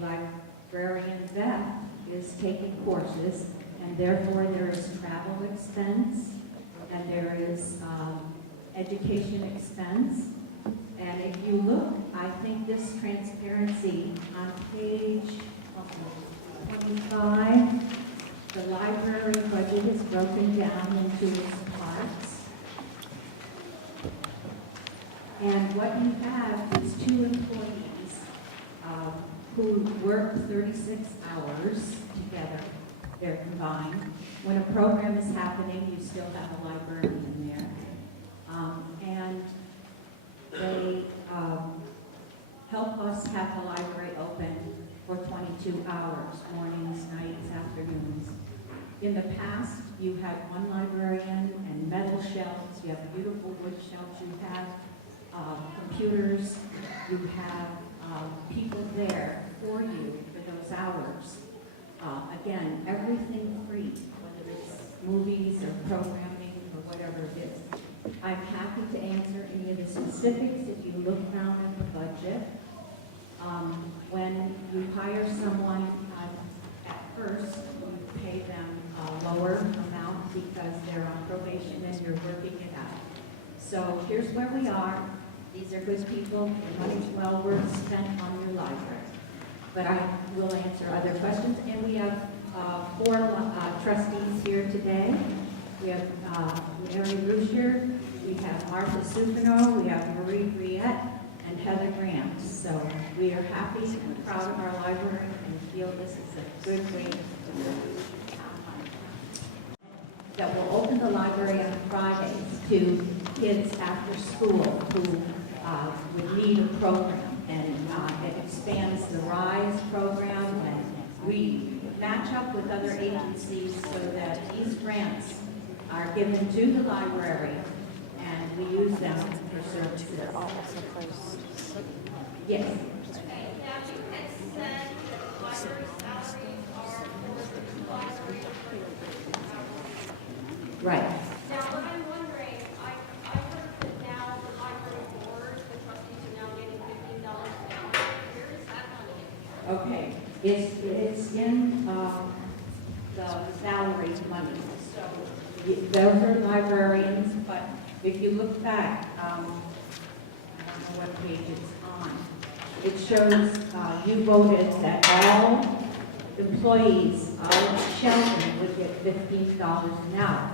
librarian Beth is taking courses, and therefore there is travel expense, and there is education expense. And if you look, I think this transparency on page 25, the library budget is broken down into its parts. And what you have is 2 employees who work 36 hours together. They're combined. When a program is happening, you still have a librarian in there. And they help us have the library open for 22 hours, mornings, nights, afternoons. In the past, you had one librarian and metal shelves, you have beautiful wood shelves, you have computers, you have people there for you for those hours. Again, everything free, whether it's movies or programming or whatever it is. I'm happy to answer any of the specifics if you look down at the budget. When you hire someone at first, you pay them a lower amount because they're on probation and you're working it out. So here's where we are. These are good people. The money's well worth spent on your library. But I will answer other questions. And we have 4 trustees here today. We have Mary Ruscher, we have Martha Supino, we have Marie Briette, and Heather Grant. So we are happy and proud of our library and feel this is a good way to that will open the library on Fridays to kids after school who would need a program. And it expands the RISE program, and we match up with other agencies so that these grants are given to the library and we use them for services. Yes. Right. Now, what I'm wondering, I heard that now the library board, the trustees are now getting $15 an hour. Where is that money? Okay. It's in the salary money. So those are librarians, but if you look back, I don't know what page it's on. It shows you voted that all employees of Sheldon would get $15 an hour.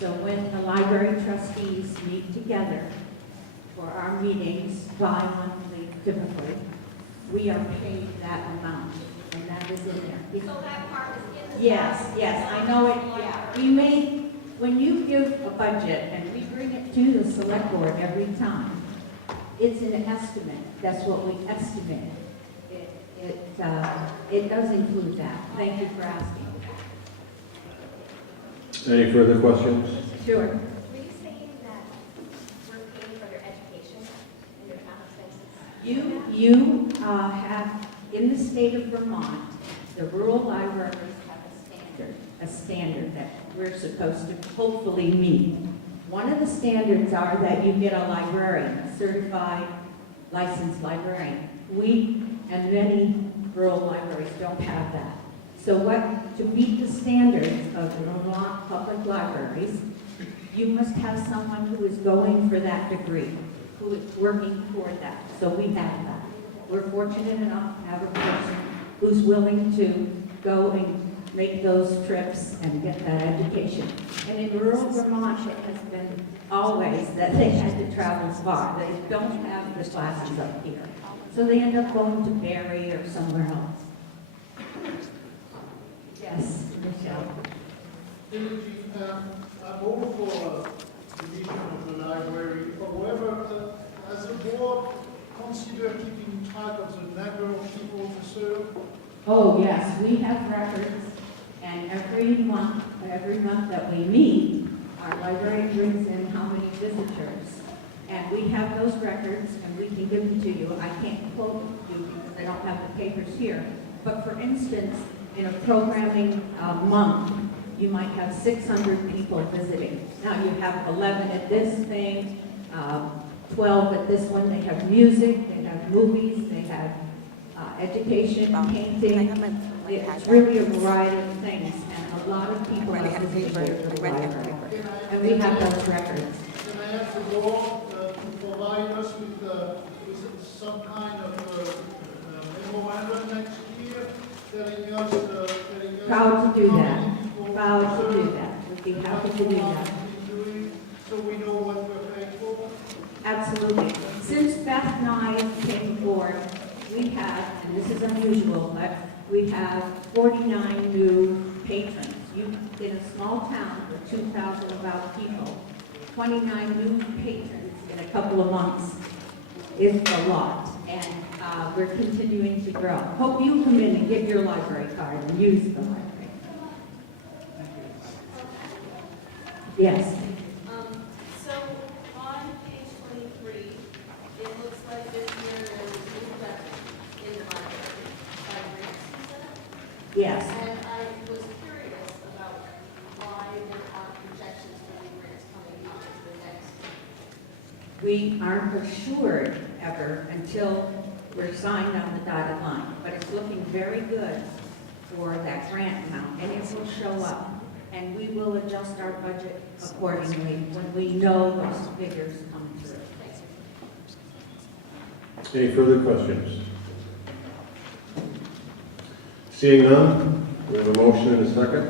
So when the library trustees meet together for our meetings, bi-monthly typically, we are paid that amount, and that is in there. So that part is in the Yes, yes, I know it, yeah. We may, when you give a budget and we bring it to the select board every time, it's an estimate. That's what we estimate. It does include that. Thank you for asking. Any further questions? Sure. Were you saying that we're paying for their education and their travel expenses? You have, in the state of Vermont, the rural libraries have a standard that we're supposed to hopefully meet. One of the standards are that you get a librarian, a certified licensed librarian. We and many rural libraries don't have that. So to meet the standards of the Vermont public libraries, you must have someone who is going for that degree, who is working toward that. So we have that. We're fortunate enough to have a person who's willing to go and make those trips and get that education. And in rural Vermont, it has been always that they had to travel far. They don't have the classes up here. So they end up going to Barrie or somewhere else. Yes, Michelle. I'm all for division of the library. However, as a board, consider keeping track of the number of people to serve. Oh, yes, we have records, and every month that we meet, our librarian brings in how many visitors. And we have those records, and we can give them to you. I can't quote you because I don't have the papers here. But for instance, in a programming month, you might have 600 people visiting. Now you have 11 at this thing, 12 at this one. They have music, they have movies, they have education, painting. It's really a variety of things, and a lot of people are visiting the library. And we have those records. Can I ask the board to provide us with some kind of memorandum next year, telling us. Proud to do that. Proud to do that. We'd be happy to do that. So we know what we're paying for? Absolutely. Since Beth and I came aboard, we have, and this is unusual, but we have 49 new patrons. In a small town with 2,000 about people, 29 new patrons in a couple of months is a lot, and we're continuing to grow. Hope you come in and get your library card and use the library. Yes. So on page 23, it looks like this year there was new revenue in the library by grants, is that? Yes. And I was curious about why there aren't projections for new grants coming out for the next. We aren't assured ever until we're signed on the dotted line, but it's looking very good for that grant amount, and it will show up. And we will adjust our budget accordingly when we know those figures come through. Any further questions? Seeing none, we have a motion and a second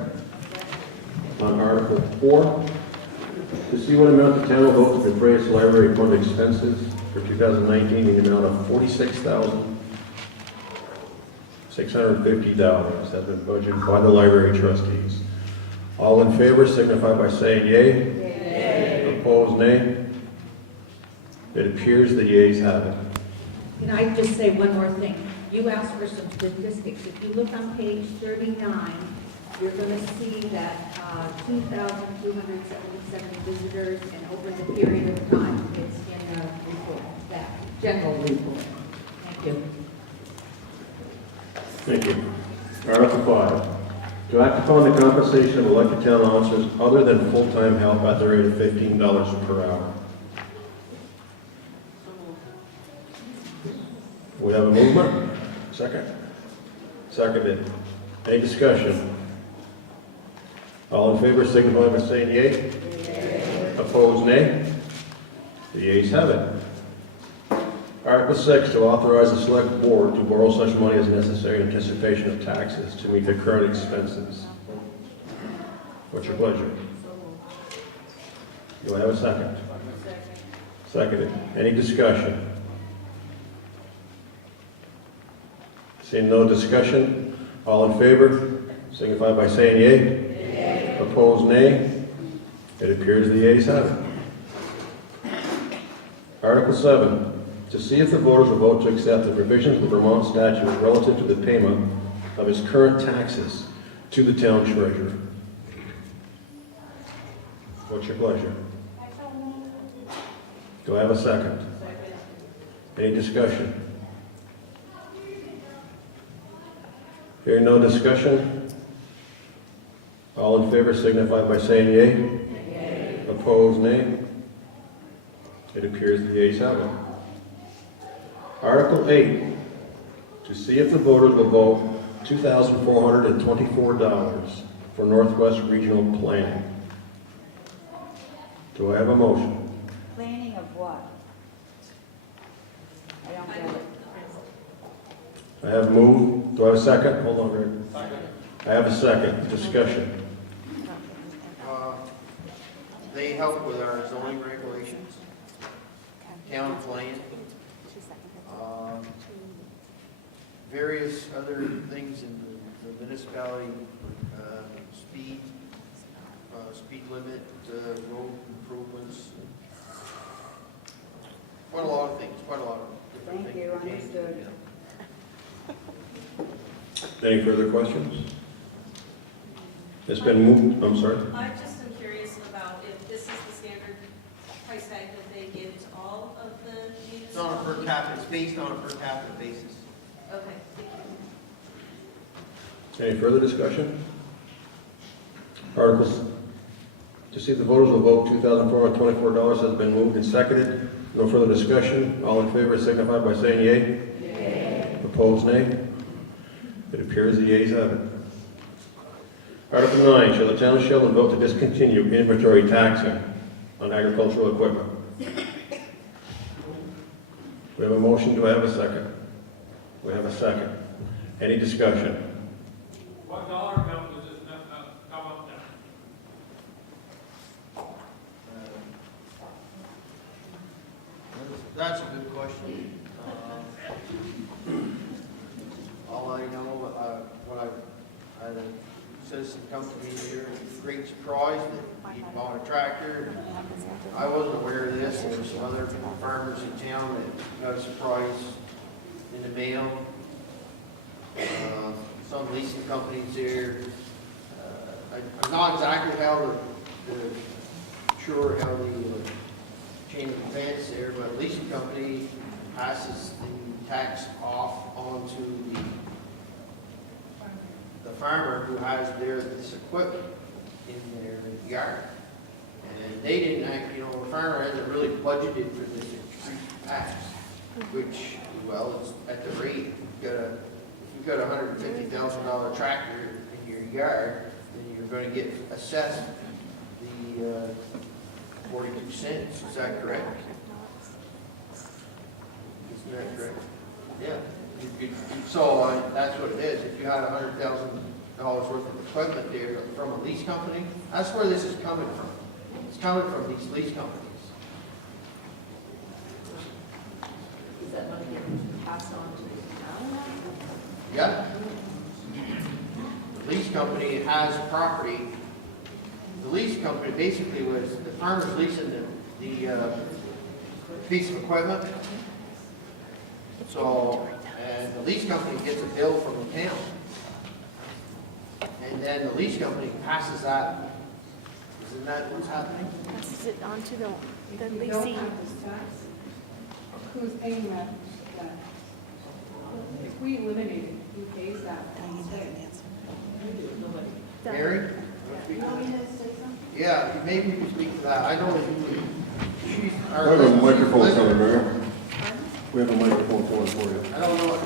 on Article 4. To see what amount the town will vote to defray its library fund expenses for 2019 in the amount of $46,650 has been budgeted by the library trustees. All in favor signify by saying yea. Yea. Opposed, nay. It appears the yeas have it. Can I just say one more thing? You asked for some statistics. If you look on page 39, you're going to see that 2,277 visitors, and over the period of time, it's in a report, that general report. Thank you. Thank you. Article 5. To act upon the compensation of elected town officers other than full-time help at the rate of $15 per hour. We have a movement? Second? Seconded. Any discussion? All in favor signify by saying yea. Yea. Opposed, nay. The yeas have it. Article 6, to authorize the select board to borrow such money as necessary in anticipation of taxes to meet the current expenses. What's your pleasure? Do I have a second? Seconded. Any discussion? Seeing no discussion, all in favor signify by saying yea. Yea. Opposed, nay. It appears the yeas have it. Article 7. To see if the voters will vote to accept the provisions of the Vermont statute relative to the payment of his current taxes to the town treasurer. What's your pleasure? Do I have a second? Any discussion? Hearing no discussion, all in favor signify by saying yea. Yea. Opposed, nay. It appears the yeas have it. Article 8, to see if the voters will vote $2,424 for Northwest Regional Planning. Do I have a motion? Planning of what? I don't get it. I have moved. Do I have a second? Hold on, Rick. I have a second. Discussion. They help with our zoning regulations, town plan, various other things in the municipality, speed limit, road improvements, quite a lot of things, quite a lot of different things. Thank you, understood. Any further questions? It's been moved. I'm sorry. I just am curious about if this is the standard price tag that they give to all of the municipalities? It's on a per capita, it's based on a per capita basis. Okay, thank you. Any further discussion? Articles. To see if the voters will vote $2,424 has been moved and seconded. No further discussion. All in favor signify by saying yea. Yea. Opposed, nay. It appears the ayes have it. Article 9, shall the town of Sheldon vote to discontinue inventory taxing on agricultural equipment? We have a motion. Do I have a second? We have a second. Any discussion? What dollar amount does this come up now? That's a good question. All I know, when I had a citizen come to me here, great surprise that he bought a tractor. I wasn't aware of this. There were some other farmers in town that got a surprise in the mail. Some leasing companies there. I'm not exactly sure how the chain of events there, but a leasing company passes the tax off onto the farmer who has this equipment in their yard. And they didn't the farmer hasn't really budgeted for this increased tax, which, well, it's at the rate. If you've got a $150,000 tractor in your yard, then you're going to get assessed the 42 cents. Is that correct? Isn't that correct? Yeah. So that's what it is. If you had $100,000 worth of equipment there from a lease company, that's where this is coming from. It's coming from these lease companies. Is that money getting passed on to the town? Yeah. The lease company has property. The lease company basically was the farmer's leasing the piece of equipment. So, and the lease company gets a bill from the town. And then the lease company passes that. Isn't that what's happening? Passes it on to the If you don't leasing. have this tax, who's paying that? If we eliminate it, who pays that? Mary? Yeah, maybe you can speak to that. I don't know who. We have a microphone coming, Mayor. We have a microphone for you. I don't know.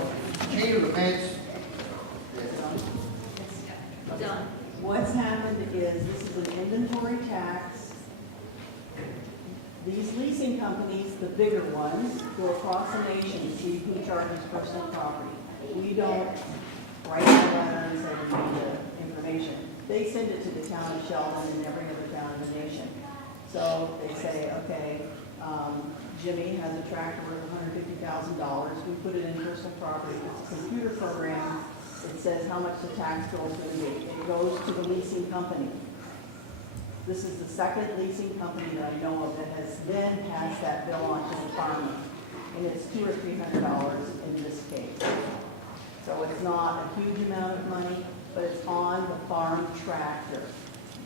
Chain of events. Done. What's happened is, this is an inventory tax. These leasing companies, the bigger ones, go across the nation to see who charges personal property. We don't write the letters and read the information. They send it to the town of Sheldon and every other town in the nation. So they say, okay, Jimmy has a tractor worth $150,000. We put it in personal property. It's a computer program. It says how much the tax bill is going to be. It goes to the leasing company. This is the second leasing company that I know of that has then passed that bill on to the farmer. And it's $200 or $300 in this case. So it's not a huge amount of money, but it's on the farm tractor.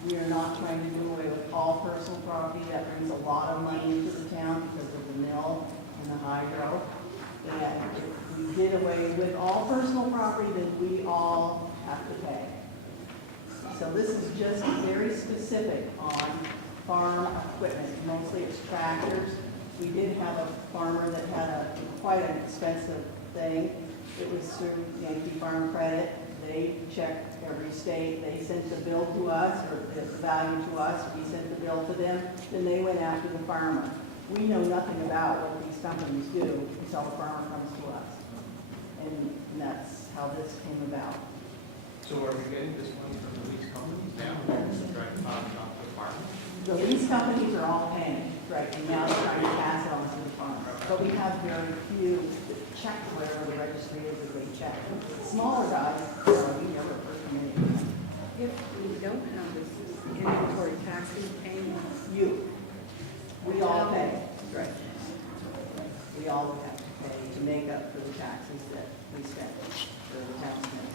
We are not trying to do away with all personal property. That brings a lot of money into the town because of the mill and the hydro. And if we did away with all personal property, then we all have to pay. So this is just very specific on farm equipment. Mostly it's tractors. We did have a farmer that had quite an expensive thing. It was through Yankee Farm Credit. They checked every state. They sent the bill to us, or the value to us. We sent the bill to them. Then they went after the farmer. We know nothing about what these companies do until the farmer comes to us. And that's how this came about. So are we getting this money from the lease companies now? Trying to pass it on to the farmer? The lease companies are all paying, right, and now they're trying to pass it on to the farmer. But we have very few that check wherever the registry is that they check. Smaller guys, we never heard from anyone. If we don't have this inventory tax, who's paying us? You. We all pay, right. We all have to pay to make up for the taxes that we spend, for the tax spend.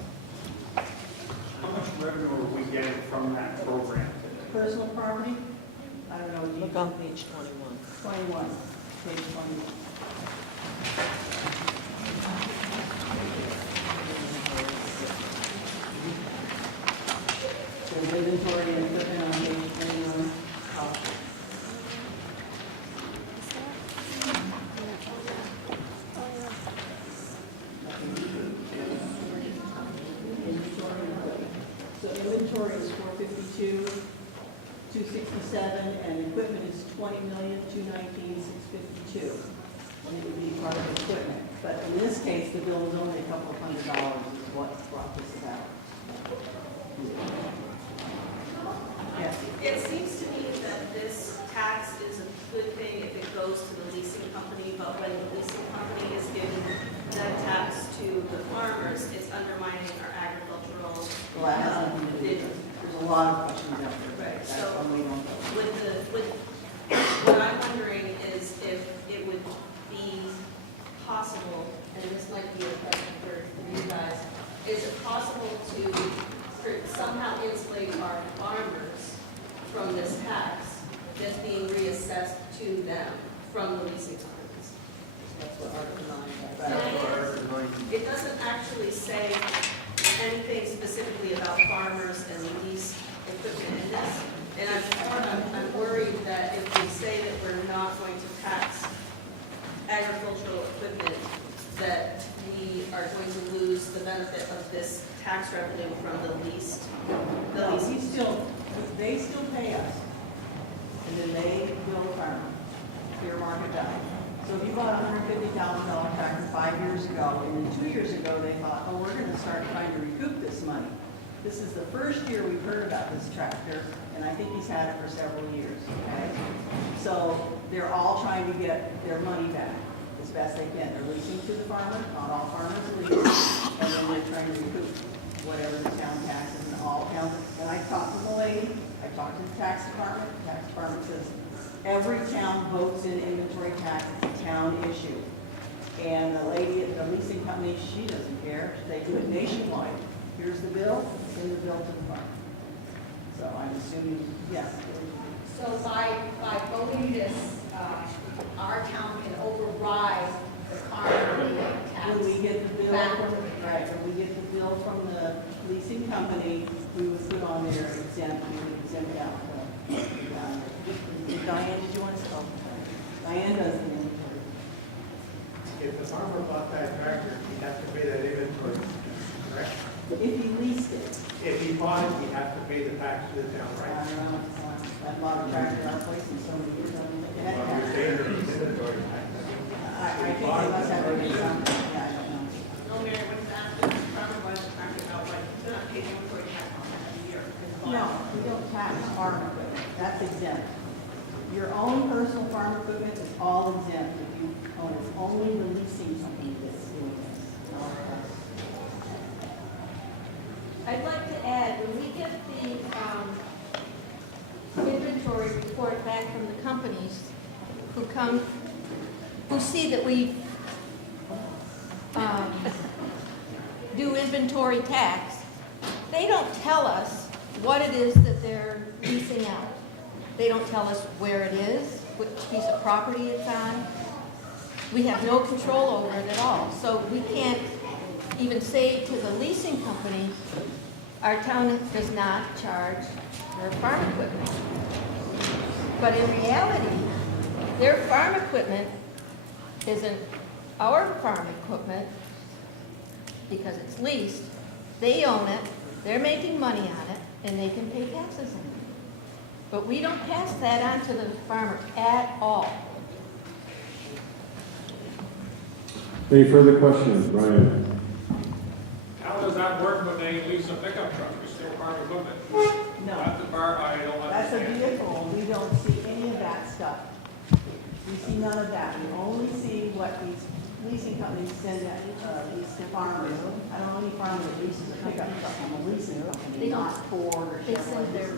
How much revenue are we getting from that program? Personal property, I don't know. Look on page 21. 21, page 21. There's inventory and equipment on page 21. $20,219,652. And it would be part of the equipment. But in this case, the bill is only a couple of $100 is what brought this about. Yes. It seems to me that this tax is a good thing if it goes to the leasing company, but when the leasing company is giving that tax to the farmers, it's undermining our agricultural. Well, that has nothing to do with it. There's a lot of questions out there. Right, That's so why we don't go. what I'm wondering is if it would be possible, and this might be a question for you guys, is it possible to somehow insulate our farmers from this tax that's being reassessed to them from the leasing companies? That's what Article 9 is. It doesn't actually say anything specifically about farmers and lease equipment in this. And I'm worried that if we say that we're not going to tax agricultural equipment, that we are going to lose the benefit of this tax revenue from the leased. No, they still pay us. And then they bill the farmer, fair market value. So if you bought a $150,000 tractor 5 years ago, and then 2 years ago, they thought, oh, we're going to start trying to recoup this money. This is the first year we've heard about this tractor, and I think he's had it for several years, okay? So they're all trying to get their money back as best they can. They're leasing to the farmer, not all farmers lease, and then they're trying to recoup whatever the town taxes and all towns. And I talked to the lady, I talked to the tax department. The tax department says every town votes in inventory tax. It's a town issue. And the lady at the leasing company, she doesn't care. They do it nationwide. Here's the bill, send the bill to the farmer. So I'm assuming, yes. So by voting this, our town can override the farm tax. When we get the bill back. from, right, when we get the bill from the leasing company, we would put on there exempt, we would exempt out. Diane, did you want to stop? Diane does the inventory. If the farmer bought that tractor, he'd have to pay that inventory, correct? If he leased it. If he bought it, he'd have to pay the tax to the town, I right? don't know, I've bought a tractor in our place in so many years, I don't think it had Well, tax. you're saying there's inventory tax. I think they must have a big something, yeah, I don't know. No, Mary, what's that? The farmer wasn't talking about, like, they're not paying inventory tax on that every year. No, we don't tax farm equipment, that's exempt. Your own personal farm equipment is all exempt if you own it. It's only the leasing company that's doing this, not us. I'd like to add, when we get the inventory report back from the companies who see that we do inventory tax, they don't tell us what it is that they're leasing out. They don't tell us where it is, which piece of property it's on. We have no control over it at all. So we can't even say to the leasing company, our town does not charge for farm equipment. But in reality, their farm equipment isn't our farm equipment because it's leased. They own it, they're making money on it, and they can pay taxes on it. But we don't pass that on to the farmer at all. Any further questions, Brian? How does that work when they lease a pickup truck? It's still farm equipment. No. That's the part I don't That's a understand. vehicle, we don't see any of that stuff. We see none of that, we only see what these leasing companies send out, lease to farmers. I don't know any farmer that leases a pickup truck from a leasing company, They don't. not Ford or They send Chevrolet. their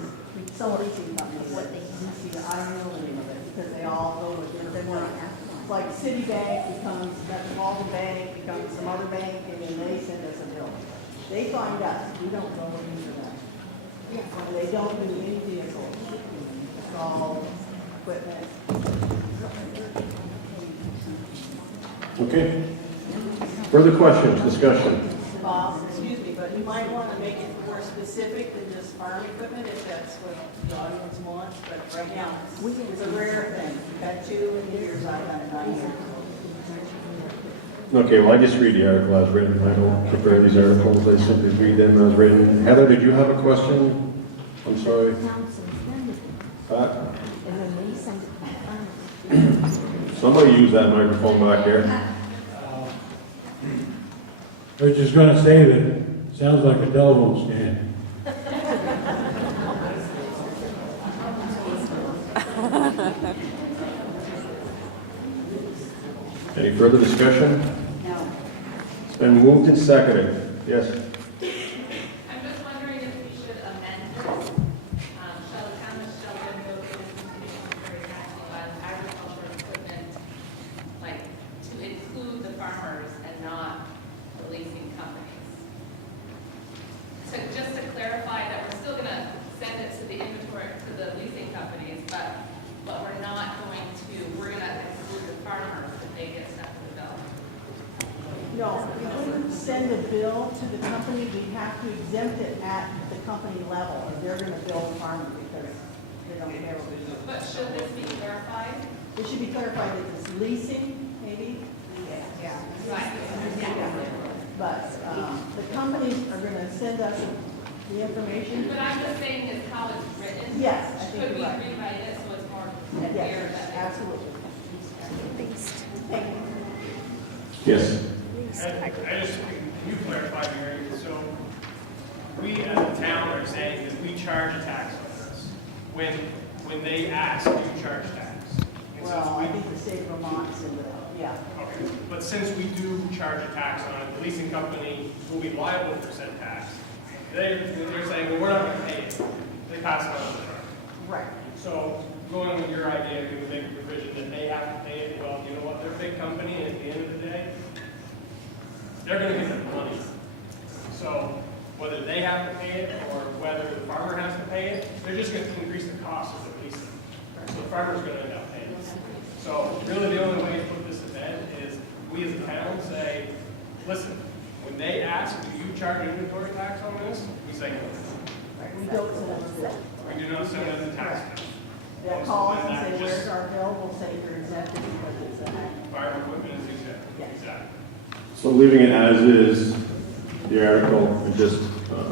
Some leasing companies, what they you see, I don't know the name of it, because they all go with different ones. It's like Citibank becomes, Metropolitan Bank becomes some other bank, and then they send us a bill. They find us, we don't go into them. And they don't do any vehicles, it's all equipment. Okay. Further questions, discussion? Excuse me, but you might want to make it more specific than just farm equipment if that's what the audience wants, but right now, it's a rare thing. We've had 2 in years, I've had 9 years. Okay, well, I just read the article as written. I don't prepare these articles, I simply read them as written. Heather, did you have a question? I'm sorry. Council send it, Pat? and then they send it back. Somebody use that microphone back there. I was just gonna say that it sounds like a telephone stand. Any further discussion? No. It's been moved and seconded. Yes? I'm just wondering if we should amend this. Shall the town of Sheldon go to discontinuing taxing on agricultural equipment, like, to include the farmers and not the leasing companies? So just to clarify that we're still gonna send it to the inventory, to the leasing companies, but we're not going to, we're gonna exclude the farmers if they get stuff in the bill. No, we wouldn't send a bill to the company, we have to exempt it at the company level, or they're gonna bill the farmer because they don't care what we do. But should this be clarified? It should be clarified that it's leasing, maybe? Yeah. Right. But, the companies are gonna send us the information. But I'm just saying is how it's written. Yes, I think Could we you're right. rewrite it so it's more clear Yes, that? absolutely. Thank you. Yes. I just, can you clarify, Mary? So we as a town are saying that we charge a tax on this. When they ask, do you charge tax? And Well, I think the state of Vermont sent it out, yeah. Okay, but since we do charge a tax on it, the leasing company will be liable for said tax. They're saying, well, we're not going to pay it. They pass it on to the farmer. Right. So going with your idea, can we make a provision that they have to pay it? Well, you know what, they're a big company, and at the end of the day, they're going to get the money. So whether they have to pay it or whether the farmer has to pay it, they're just going to increase the cost of the leasing. So the farmer's going to end up paying it. So really the only way to put this to bed is we as a town say, listen, when they ask, do you charge inventory tax on this? We say no. We don't send them a bill. We do not send them the tax bill. They'll call us and That say, just- where's our bill? We'll say you're exempted because it's a. Fire equipment is exempt. Yes. Exactly. So leaving it as is, the article, and just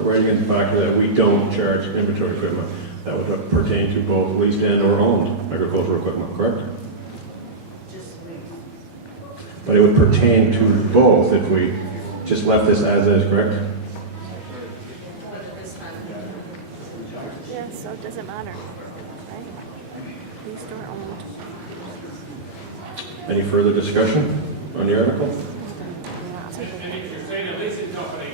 writing in the fact that we don't charge inventory equipment, that would pertain to both leased and or owned agricultural equipment, correct? Just But it would pertain to both if we just left this as is, correct? Yeah, so it doesn't matter, right? Leased or owned. Any further discussion on the article? And if you're saying a leasing company,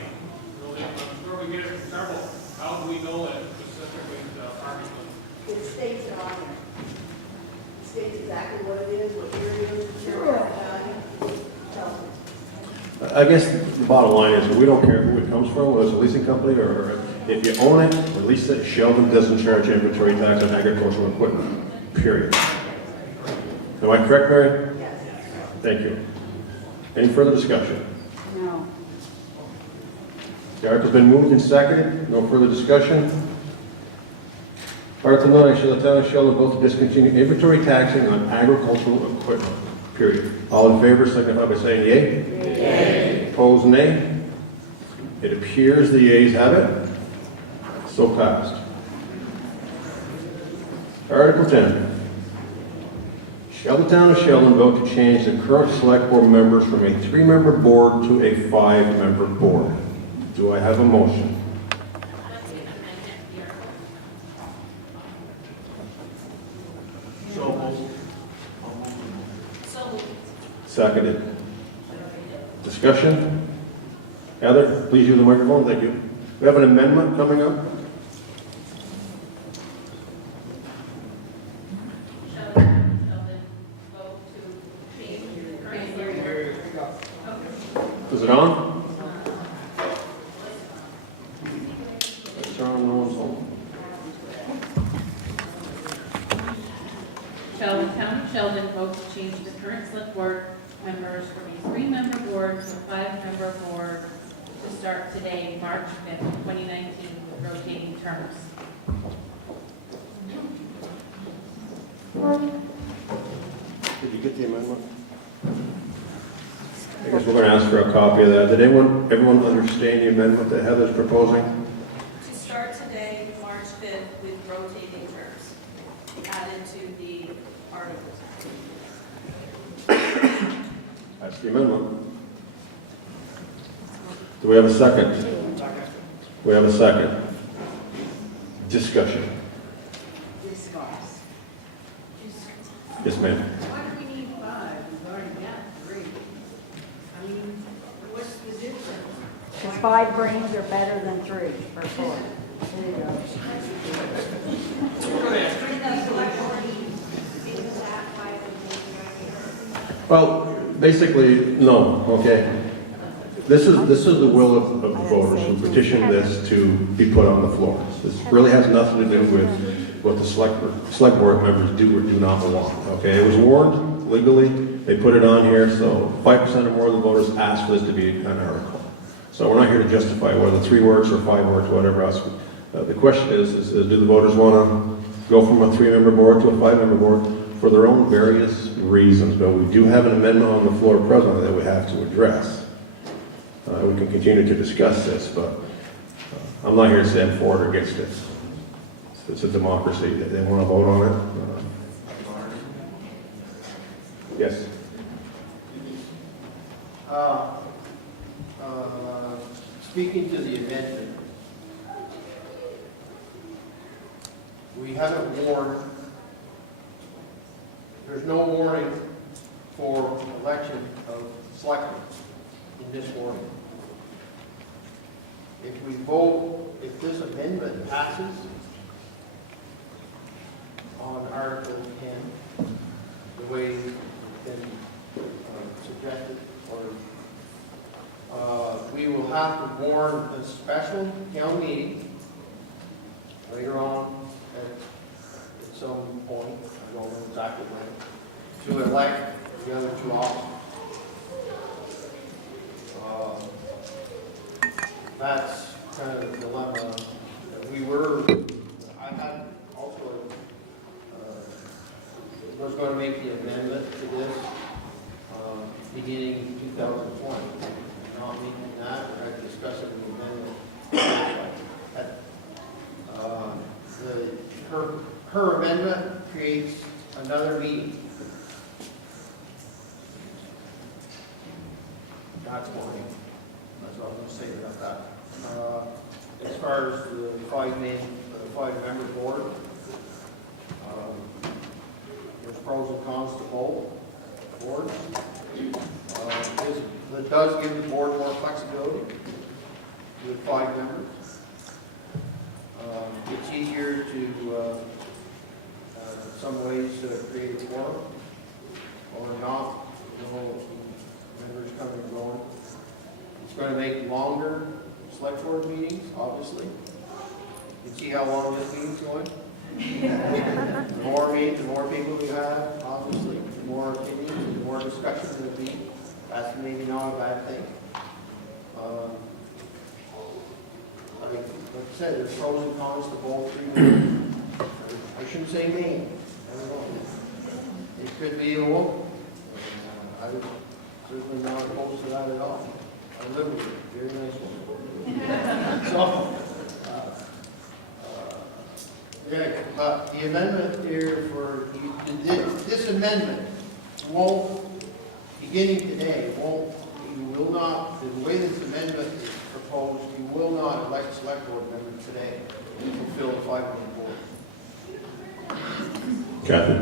really, I'm sure we get it from several, how do we know that specifically the farming? It states it on there. It states exactly what it is, what year it is, material value, tells us. I guess the bottom line is, we don't care who it comes from, whether it's a leasing company or if you own it, or lease it, Sheldon doesn't charge inventory tax on agricultural equipment, period. Am I correct, Mary? Yes. Thank you. Any further discussion? No. The article's been moved and seconded. No further discussion. Article 9, shall the town of Sheldon vote to discontinue inventory taxing on agricultural equipment, period. All in favor, signify by saying yea. Yea. Opposed, nay. It appears the yeas have it. So passed. Article 10. Shall the town of Sheldon vote to change the current select board members from a 3-member board to a 5-member board? Do I have a motion? Seconded. Discussion? Heather, please use the microphone. Thank you. We have an amendment coming up. Is it on? It's on, no one's home. Shall the town of Sheldon vote to change the current select board members from a 3-member board to a 5-member board to start today, March 5th, 2019, with rotating terms? Did you get the amendment? I guess we're going to ask for a copy of that. Did everyone understand the amendment that Heather's proposing? To start today, March 5th, with rotating terms added to the articles. the amendment. Do we have a second? We have a second. Discussion. Discuss. Yes, ma'am. Why do we need 5? We've already got 3. I mean, what's the difference? Because 5 brains are better than 3 or 4. There you go. Well, basically, no, okay. This is the will of the voters who petitioned this to be put on the floor. This really has nothing to do with what the select board members do or do not want, okay? It was warned legally, they put it on here, so 5% or more of the voters asked for this to be an article. So we're not here to justify whether 3 works or 5 works, whatever else. The question is do the voters want to go from a 3-member board to a 5-member board for their own various reasons? But we do have an amendment on the floor presently that we have to address. We can continue to discuss this, but I'm not here to say I'm for it or against it. It's a democracy. They want to vote on it. Yes. Speaking to the amendment, we haven't warned, there's no warning for election of selectmen in this warning. If we vote, if this amendment passes on Article 10, the way it's been suggested, we will have to warn a special town meeting later on at some point, I don't know exactly when, to elect the other 2 officers. That's kind of the dilemma that we were, I had also, was going to make the amendment to this beginning 2020. Not making that, we're going to discuss it in the amendment. Her amendment creates another meeting. That's one thing. That's what I'm going to say about that. As far as the 5-member board, there's pros and cons to both boards. It does give the board more flexibility with 5 members. It's easier to, in some ways, create a quorum or not. Members coming and going. It's going to make longer select board meetings, obviously. You can see how long this meeting's going. The more meetings, the more people we have, obviously, the more opinions, the more discussion there'll be. That's maybe not a bad thing. Like I said, there's pros and cons to both 3 members. I shouldn't say main. I don't know. It could be a woman. I'm certainly not opposed to that at all. I live with her. Very nice woman. So, yeah, but the amendment here for, this amendment won't, beginning today, you will not, the way this amendment is proposed, you will not elect select board members today to fulfill the 5-member board. Kathy?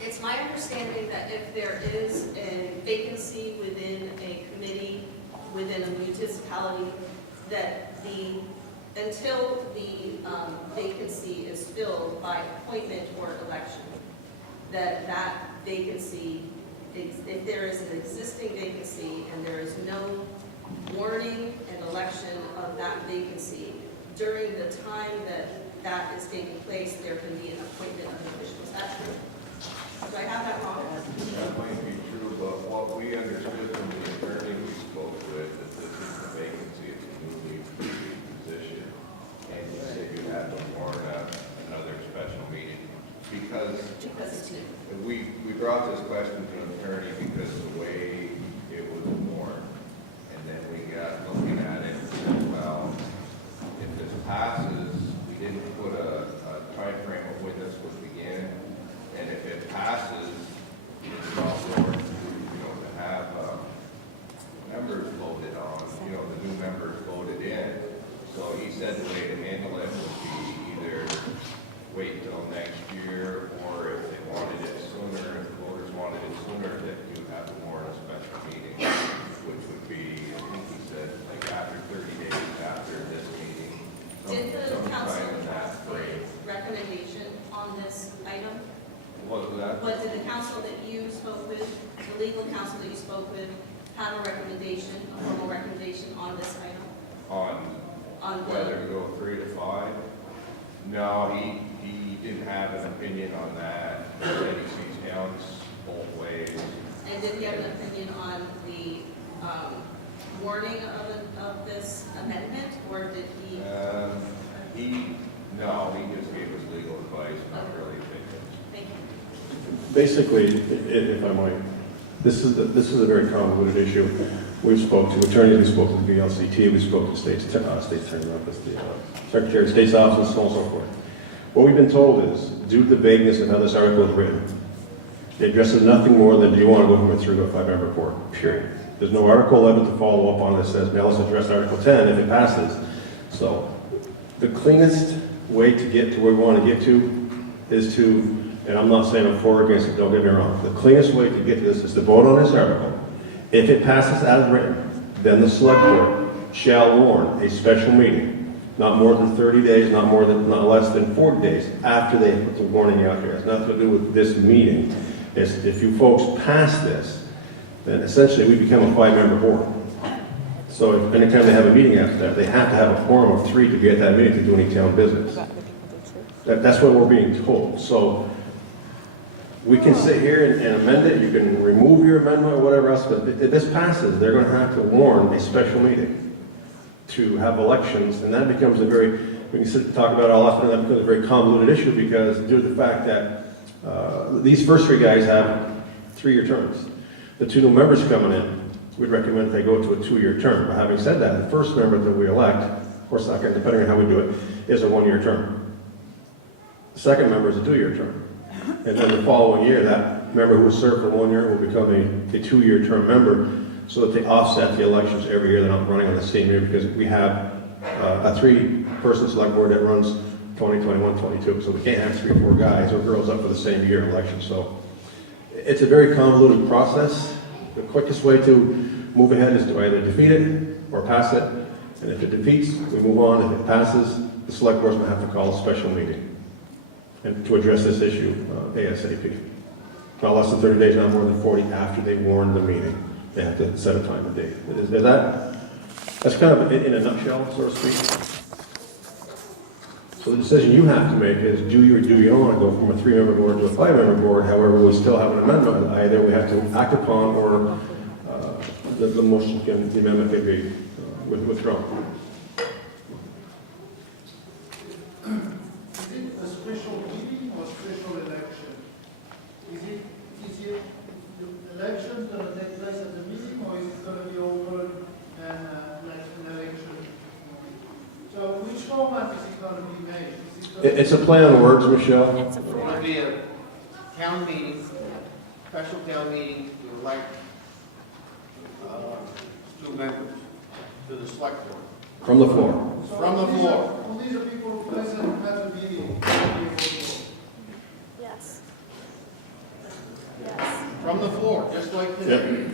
It's my understanding that if there is a vacancy within a committee, within a municipality, that until the vacancy is filled by appointment or election, that vacancy, if there is an existing vacancy and there is no warning and election of that vacancy, during the time that is taking place, there can be an appointment of an official. Is that true? Do I have that wrong? That might be true, but what we understood from the attorney we spoke with, that this is a vacancy, it's a newly created position, and you said you have to warn another special meeting. Because we brought this question to an attorney because of the way it was warned, and then we got looking at it and said, well, if this passes, we didn't put a time frame of when this would begin. And if it passes, it's not warned But did the council that you spoke with, the legal counsel that you spoke with, have a recommendation, a formal recommendation on this item? On whether to go 3 to 5? No, he didn't have an opinion on that. He said he sees towns both ways. And did he have an opinion on the wording of this amendment, or did he? No, he just gave us legal advice, not really opinion. Thank you. Basically, if I might, this is a very convoluted issue. We've spoke to attorneys, we spoke to the VLCT, we spoke to State's Attorney Office, the Secretary of State's Office, and so on and so forth. What we've been told is, due to the vagueness of how this article is written, it addresses nothing more than do you want to go from a 3 to a 5-member board, period. There's no Article 11 to follow up on that says, now let's address Article 10 if it passes. So the cleanest way to get to where we want to get to is to, and I'm not saying I'm for or against it, don't get me wrong, the cleanest way to get to this is to vote on this article. If it passes as written, then the select board shall warn a special meeting, not more than 30 days, not less than 40 days after they put the warning out here. It has nothing to do with this meeting. If you folks pass this, then essentially we become a 5-member board. So if anytime they have a meeting after that, they have to have a quorum of 3 to get that meeting to do any town business. That's what we're being told. So we can sit here and amend it, you can remove your amendment or whatever else, but if this passes, they're gonna have to warn a special meeting to have elections, and that becomes we can sit and talk about it all after, that becomes a very convoluted issue because due to the fact that these first 3 guys have 3-year terms. The 2 new members coming in, we'd recommend they go to a 2-year term. But having said that, the first member that we elect, or second, depending on how we do it, is a 1-year term. The second member is a 2-year term. And then the following year, that member who has served for 1 year will become a 2-year term member so that they offset the elections every year. They're not running on the same year because we have a 3-person select board that runs 20, 21, 22. So we can't have 3 or 4 guys or girls up for the same year election. So it's a very convoluted process. The quickest way to move ahead is to either defeat it or pass it. And if it defeats, we move on. If it passes, the select board's going to have to call a special meeting and to address this issue ASAP. Not less than 30 days, not more than 40 after they warn the meeting. They have to set a time and date. That's kind of in a nutshell, so to speak. So the decision you have to make is, do you or do you not want to go from a 3-member board to a 5-member board? However, we still have an amendment. Either we have to act upon or the amendment can be withdrawn. Is it a special meeting or special election? Is it the elections going to take place at the meeting, or is it going to be open and like an election? So which format is it going to be made? It's a play on words, Michelle. It's going to be a town meeting, special town meeting to elect 2 members to the select board. From the floor. From the floor. All these are people present at the meeting. Yes. Yes. From the floor, just like today.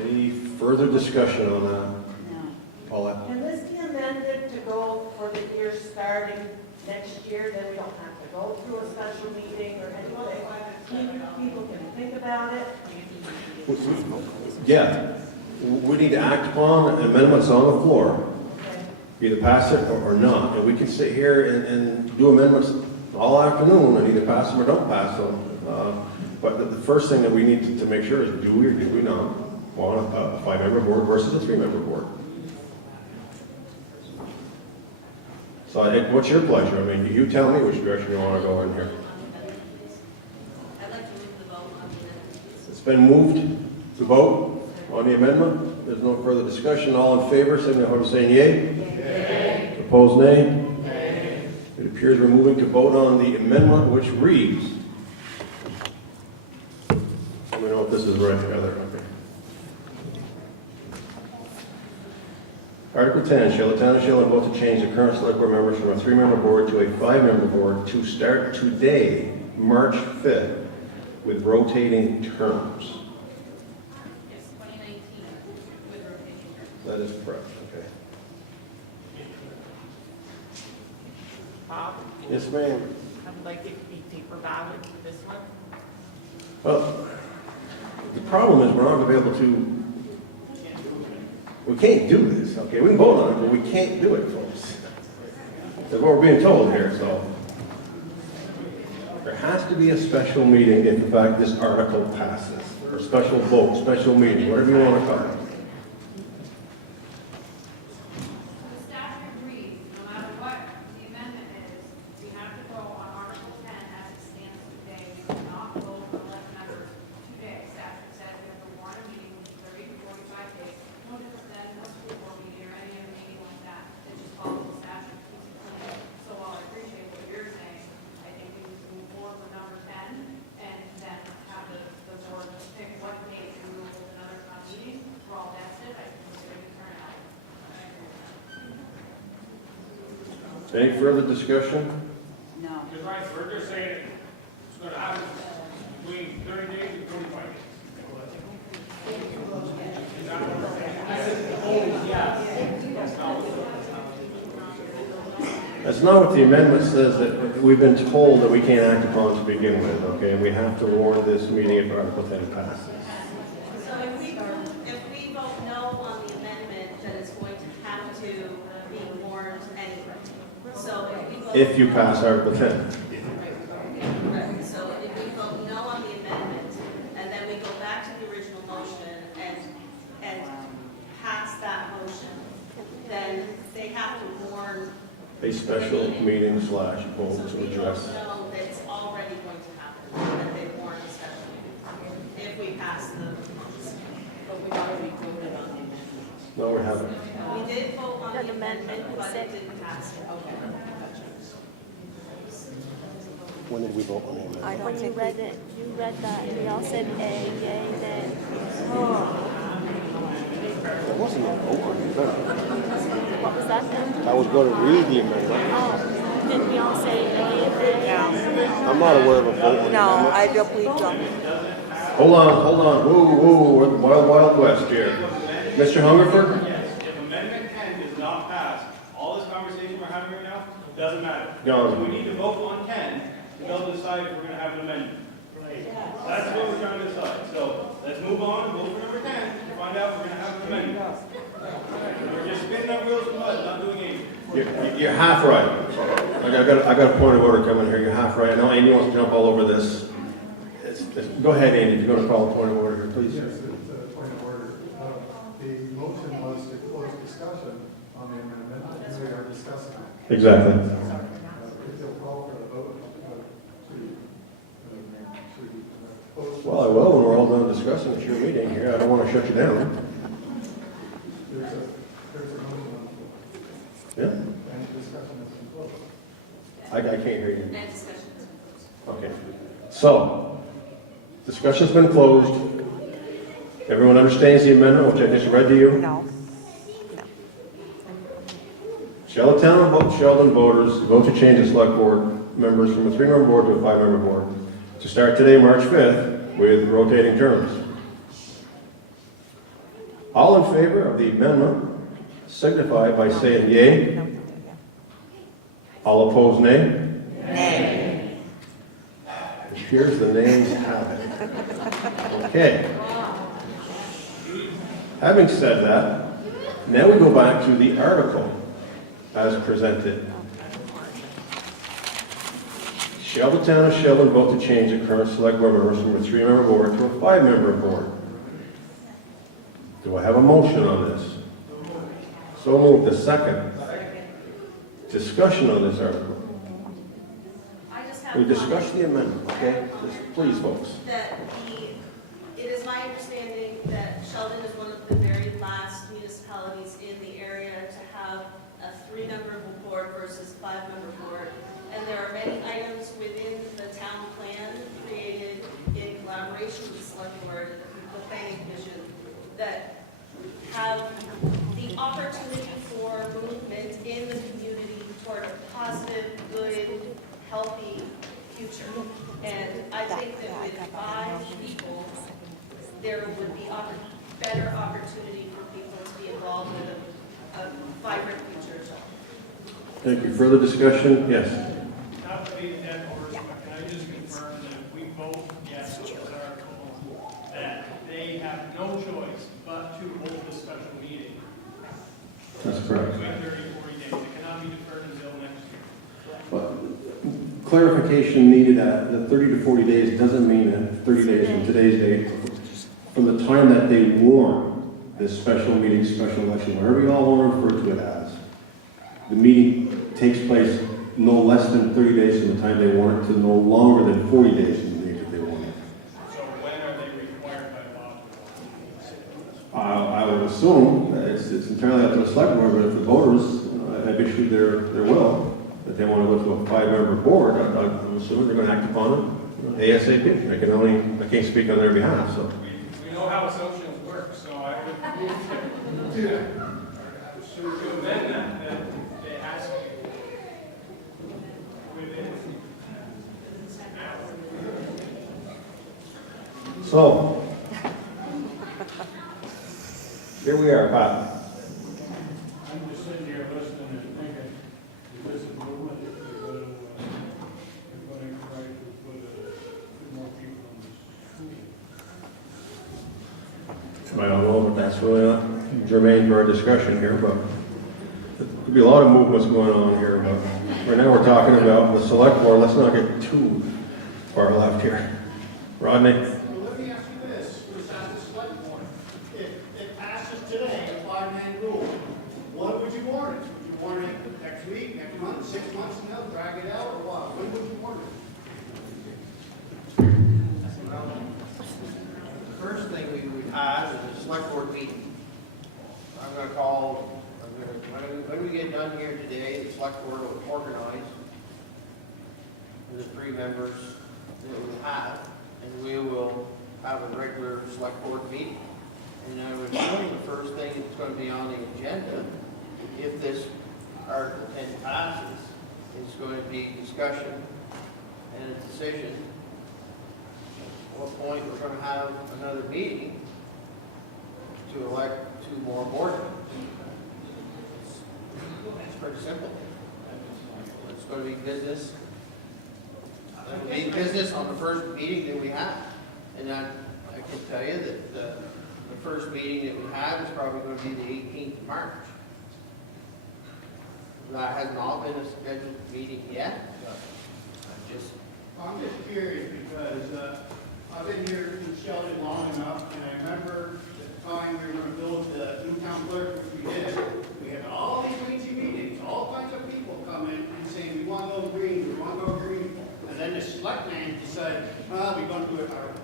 Any further discussion on that? Paulette? Can this be amended to go for the year starting next year, then we don't have to go through a special meeting or anything? People can think about it. Yeah. We need to act upon amendments on the floor. Either pass it or not. And we can sit here and do amendments all afternoon and either pass them or don't pass them. But the first thing that we need to make sure is, do we or do we not want a 5-member board versus a 3-member board? So what's your pleasure? I mean, you tell me which direction you want to go in here. I'd like to move the vote on the amendment. It's been moved to vote on the amendment. There's no further discussion. All in favor, signify by saying yea. Yea. Opposed, nay. Nay. It appears we're moving to vote on the amendment, which reads. Let me know if this is right, Heather. Okay. Article 10, shall the town of Sheldon vote to change the current select board members from a 3-member board to a 5-member board to start today, March 5th, with rotating terms? Yes, 2019 with rotating terms. That is correct, okay. Bob? Yes, ma'am. I would like it to be paper ballot, this one. Well, the problem is we're not going to be able to, we can't do this, okay? We can vote on it, but we can't do it, folks. That's what we're being told here, so. There has to be a special meeting if, in fact, this article passes, or special vote, special meeting, whatever you want to call it. The staff agrees, no matter what the amendment is, we have to go on Article 10 as it stands today. We cannot vote on 11 members today. Statute says we have to warn a meeting within 30 to 45 days. No different than a school board meeting or any other meeting like that. It just follows the statute. So while I appreciate what you're saying, I think we need to move forward with number 10 and then have the board pick what date we will hold another town meeting. We're all vested. I consider the turnout. Any further discussion? Because right, we're just saying it's going to happen between 30 days and 45 days. Is that what we're saying? That's not what the amendment says, that we've been told that we can't act upon to begin with, okay? And we have to warn this meeting if Article 10 passes. So if we vote no on the amendment, then it's going to have to be warned anyway. So if we vote. If you pass Article 10. Right, so if we vote no on the amendment, and then we go back to the original motion and pass that motion, then they have to warn. A special meeting / vote to address. No, it's already going to happen, that they warn a special meeting, if we pass the motion. But we already voted on the amendment. No, we haven't. We did vote on the amendment, but it didn't pass it. Okay. When did we vote on the amendment? I don't When you think read it, you read that, and we all said A, yay, nay. There wasn't a vote on the amendment. What was that then? I was going to read the amendment. Oh, didn't we all say A and nay? I'm not aware of a vote on the No, amendment. I don't, we don't. Hold on. Whoa, we're the wild, wild west here. Mr. Hungerford? Yes, if Amendment 10 is not passed, all this conversation we're having right now doesn't matter. No. So we need to vote on 10 to be able to decide if we're going to have an amendment. That's what we're trying to decide. So let's move on, vote for number 10, to find out if we're going to have an amendment. We're just spinning our wheels in mud, not doing anything. You're half right. I got a point of order coming here. You're half right. Now Andy wants to jump all over this. Go ahead, Andy, if you're going to call a point of order here, please. Yes, it's a point of order. The motion was to close discussion on the amendment, and we are discussing it. Exactly. If you'll call for the vote to close. Well, I will when we're all done discussing. It's your meeting here. I don't want to shut you down. There's a motion on the floor. Yeah? And discussion has been closed. I can't hear you. And discussion has been closed. Okay. So, discussion's been closed. Everyone understands the amendment, which I just read to you? No. Sheldon voters vote to change the select board members from a 3-member board to a 5-member board to start today, March 5th, with rotating terms. All in favor of the amendment signify by saying yea. All opposed, nay. Nay. It appears the nays have it. Okay. Having said that, now we go back to the article as presented. Shall the town of Sheldon vote to change the current select board members from a 3-member board to a 5-member board? Do I have a motion on this? So moved. The second. Discussion on this article. I just have We one. discussed the amendment, okay? Please, folks. That it is my understanding that Sheldon is one of the very last municipalities in the area to have a 3-member board versus 5-member board. And there are many items within the town plan created in collaboration with the select board, the planning commission, that have the opportunity for movement in the community toward a positive, good, healthy future. And I think that with 5 people, there would be better opportunity for people to be involved with a vibrant future. Thank you. Further discussion? Yes. Not to be dead horse, but can I just confirm that if we vote yes on this article, that they have no choice but to hold this special meeting? That's correct. Within 30, 40 days. It cannot be deferred until next year. But clarification needed at the 30 to 40 days doesn't mean that 30 days from today's date, from the time that they warn this special meeting, special election, whatever you all want to refer to it as, the meeting takes place no less than 30 days from the time they warn it to no longer than 40 days from the date that they warn it. So when are they required by law? I would assume that it's entirely up to the select board, but if the voters have issued their will, that they want to go to a 5-member board, I'm assuming they're going to act upon it ASAP. I can't speak on their behalf, so. We know how assumptions work, so I would move to amend that it has to within an hour. So, here we are, Bob. I'm just sitting here listening and thinking, is this a movement that they're going to try to put more people in the school? I don't know, but that's really not germane to our discussion here, but there'll be a lot of movements going on here, but right now we're talking about the select board. Let's not get too far left here. Rodney? Well, let me ask you this, just ask the select board. If it passes today, a 5-man rule, what would you warn it? Would you warn it next week, next month, 6 months from now, drag it out, or what? When would you warn it? The first thing we would have is a select board meeting. I'm gonna call, when we get done here today, the select board will organize the 3 members that we have, and we will have a regular select board meeting. And I would assume the first thing that's gonna be on the agenda, if this Article 10 passes, is going to be discussion and a decision at what point we're going to have another meeting to elect 2 more board members. It's pretty simple. It's going to be business. It'll be business on the first meeting that we have. And I can tell you that the first meeting that we have is probably going to be the 18th of March. That has not been a scheduled meeting yet, but I'm just curious because I've been here in Sheldon long enough, and I remember the time we were going to build the new town clerk, which we did. We had all these weekly meetings, all kinds of people come in and saying, we want to go green, we want to go green. And then the selectman decided, well, we're going to do it our way.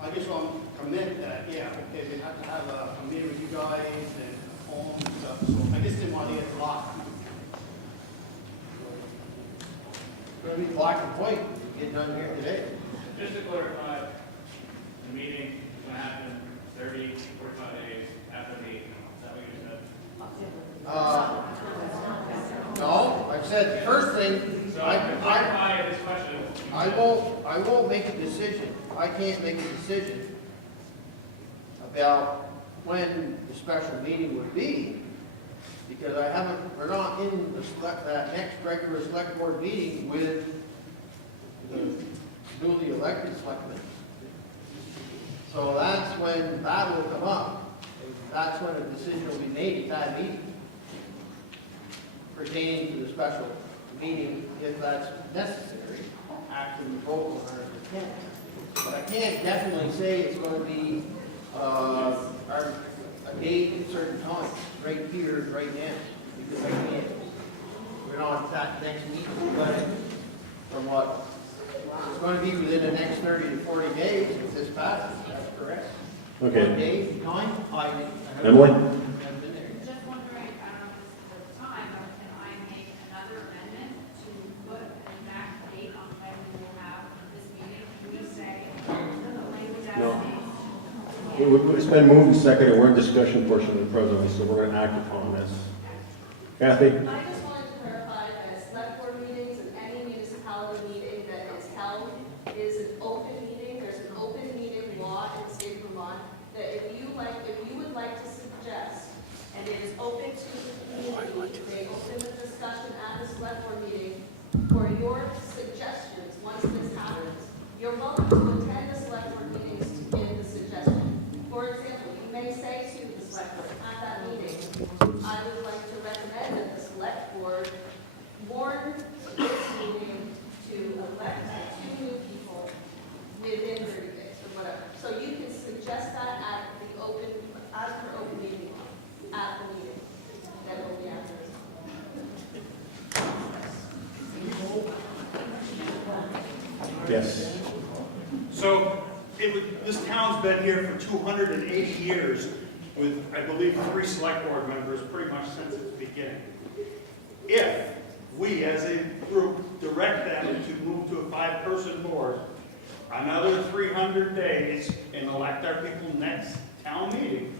I just want to commit that, yeah, okay, we have to have a meeting with you guys and a phone and stuff. So I just didn't want to get blocked. it's going to be black and white. Get done here today. Just to clarify, the meeting is going to happen 30, 45 days after the meeting. Is that what you said? No, I said the first thing, So to clarify this question. I won't make a decision. I can't make a decision about when the special meeting would be, because we're not in that next regular select board meeting with the newly elected selectmen. So that's when that will come up. That's when a decision will be made at that meeting pertaining to the special meeting, if that's necessary, after we vote on Article 10. But I can't definitely say it's going to be a date at a certain time, right here, right now, because I can't. We're not at that next meeting, but from what it's going to be within the next 30 to 40 days if this passes. That's correct. Okay. 1 day, time, Emily? Just wondering, I don't know if this is the time, but can I make another amendment to put an exact date on when we will have this meeting? Can we say the language as No. stated? It's been moved and seconded. We're in discussion portion of the president, so we're going to act upon this. Kathy? I just wanted to clarify that select board meetings and any municipality meeting that is held is an open meeting. There's an open meeting law in the state of Vermont that if you would like to suggest, and it is open to the community, they open the discussion at the select You're welcome to attend the select board meetings to give the suggestion. For example, you may say to the select board at that meeting, I would like to recommend that the select board warn this meeting to elect 2 new people within 30 days or whatever. So you can suggest that at the open, as per open meeting law, at the meeting. That will be after this. Yes. So, this town's been here for 280 years with, I believe, 3 select board members pretty much since its beginning. If we, as a group, direct them to move to a 5-person board, another 300 days, and elect our people next town meeting,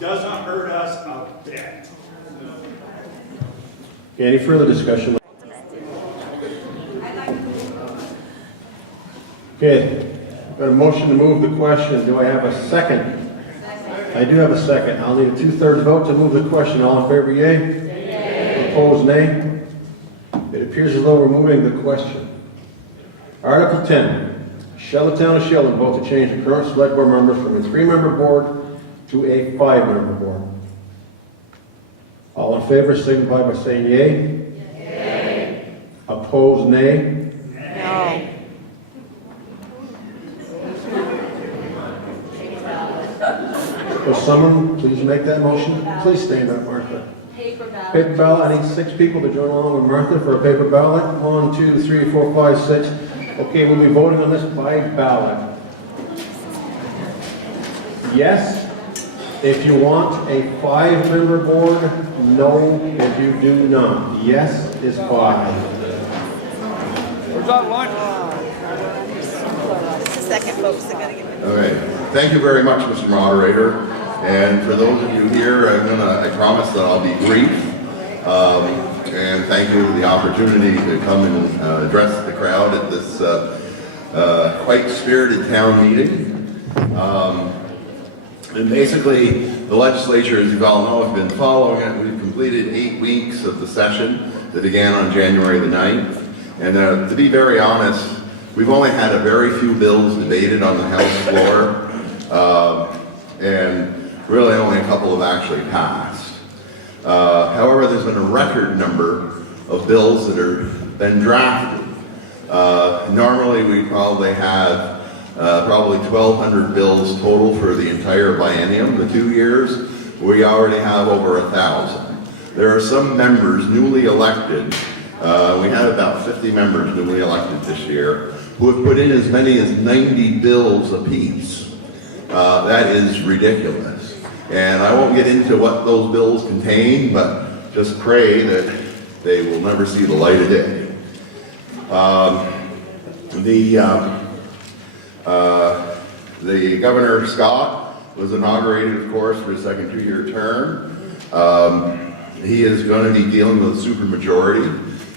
doesn't hurt us a bit. Okay, any further discussion? Okay, got a motion to move the question. Do I have a second? I do have a second. I'll need a 2/3 vote to move the question. All in favor, yea? Yea. Opposed, nay? It appears as though we're moving the question. Article 10. Shall the town of Sheldon vote to change the current select board members from a 3-member board to a 5-member board? All in favor signify by saying yea. Yea. Opposed, nay? No. Will someone please make that motion? Please stand up, Martha. Paper ballot. Paper ballot. I need 6 people to join along with Martha for a paper ballot. 1, 2, 3, 4, 5, 6. Okay, we'll be voting on this by ballot. Yes, if you want a 5-member board. No, if you do not. Yes is 5. Where's that lunch? Just a second, folks. I gotta get All right. Thank you very much, Mr. Moderator. And for those of you here, I promise that I'll be brief. And thank you for the opportunity to come and address the crowd at this quite spirited town meeting. And basically, the legislature, as you all know, has been following it. We've completed 8 weeks of the session that began on January the 9th. And to be very honest, we've only had a very few bills debated on the House floor, and really only a couple have actually passed. However, there's been a record number of bills that have been drafted. Normally, we probably have probably 1,200 bills total for the entire biennium, the 2 years. We already have over 1,000. There are some members newly elected. We had about 50 members newly elected this year who have put in as many as 90 bills apiece. That is ridiculous. And I won't get into what those bills contain, but just pray that they will never see the light of day. The Governor Scott was inaugurated, of course, for his second 2-year term. He is going to be dealing with a supermajority.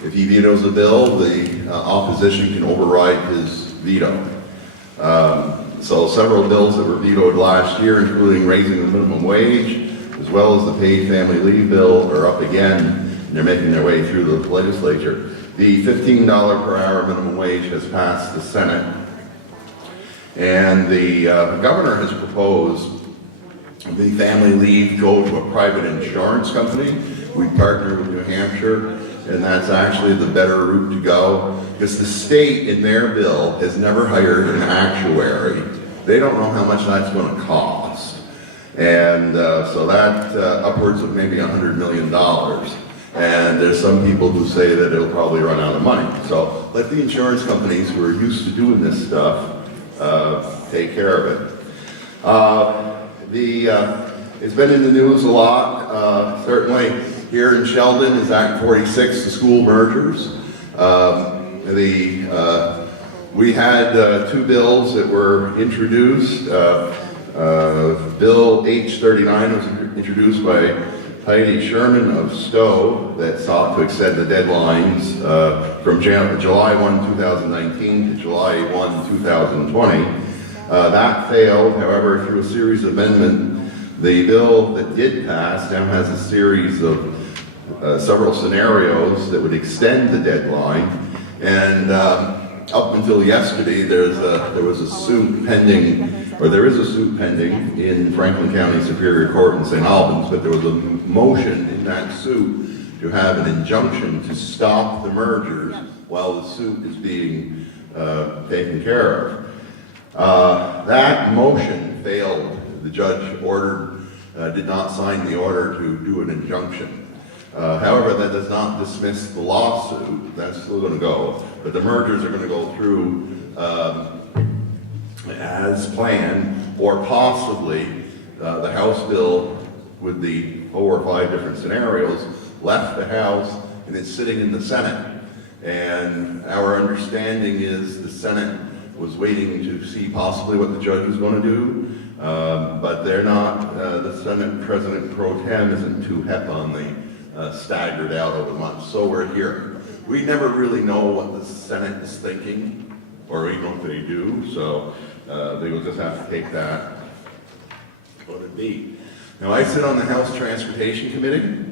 If he vetoes a bill, the opposition can override his veto. So several bills that were vetoed last year, including raising the minimum wage, as well as the paid family leave bill, are up again, and they're making their way through the legislature. The $15 per hour minimum wage has passed the Senate, and the governor has proposed the family leave go to a private insurance company. We partner with New Hampshire, and that's actually the better route to go, because the state in their bill has never hired an actuary. They don't know how much that's going to cost. And so that upwards of maybe $100 million. And there's some people who say that it'll probably run out of money. So let the insurance companies who are used to doing this stuff take care of it. It's been in the news a lot. Certainly here in Sheldon is Act 46, the school mergers. We had 2 bills that were introduced. Bill H39 was introduced by Heidi Sherman of Stowe that sought to extend the deadlines from July 1, 2019 to July 1, 2020. That failed, however, through a series of amendments. The bill that did pass now has a series of several scenarios that would extend the deadline, and up until yesterday, there was a suit pending, or there is a suit pending in Franklin County Superior Court in St. Albans, but there was a motion in that suit to have an injunction to stop the mergers while the suit is being taken care of. That motion failed. The judge did not sign the order to do an injunction. However, that does not dismiss the lawsuit. That's still going to go. But the mergers are going to go through as planned, or possibly the House bill with the 4 or 5 different scenarios left the House and is sitting in the Senate. And our understanding is the Senate was waiting to see possibly what the judge was going to do. But they're not, the Senate President Pro Tem isn't too hep on the staggered out over the months. So we're here. We never really know what the Senate is thinking, or even if they do, so they will just have to take that what it be. Now, I sit on the House Transportation Committee,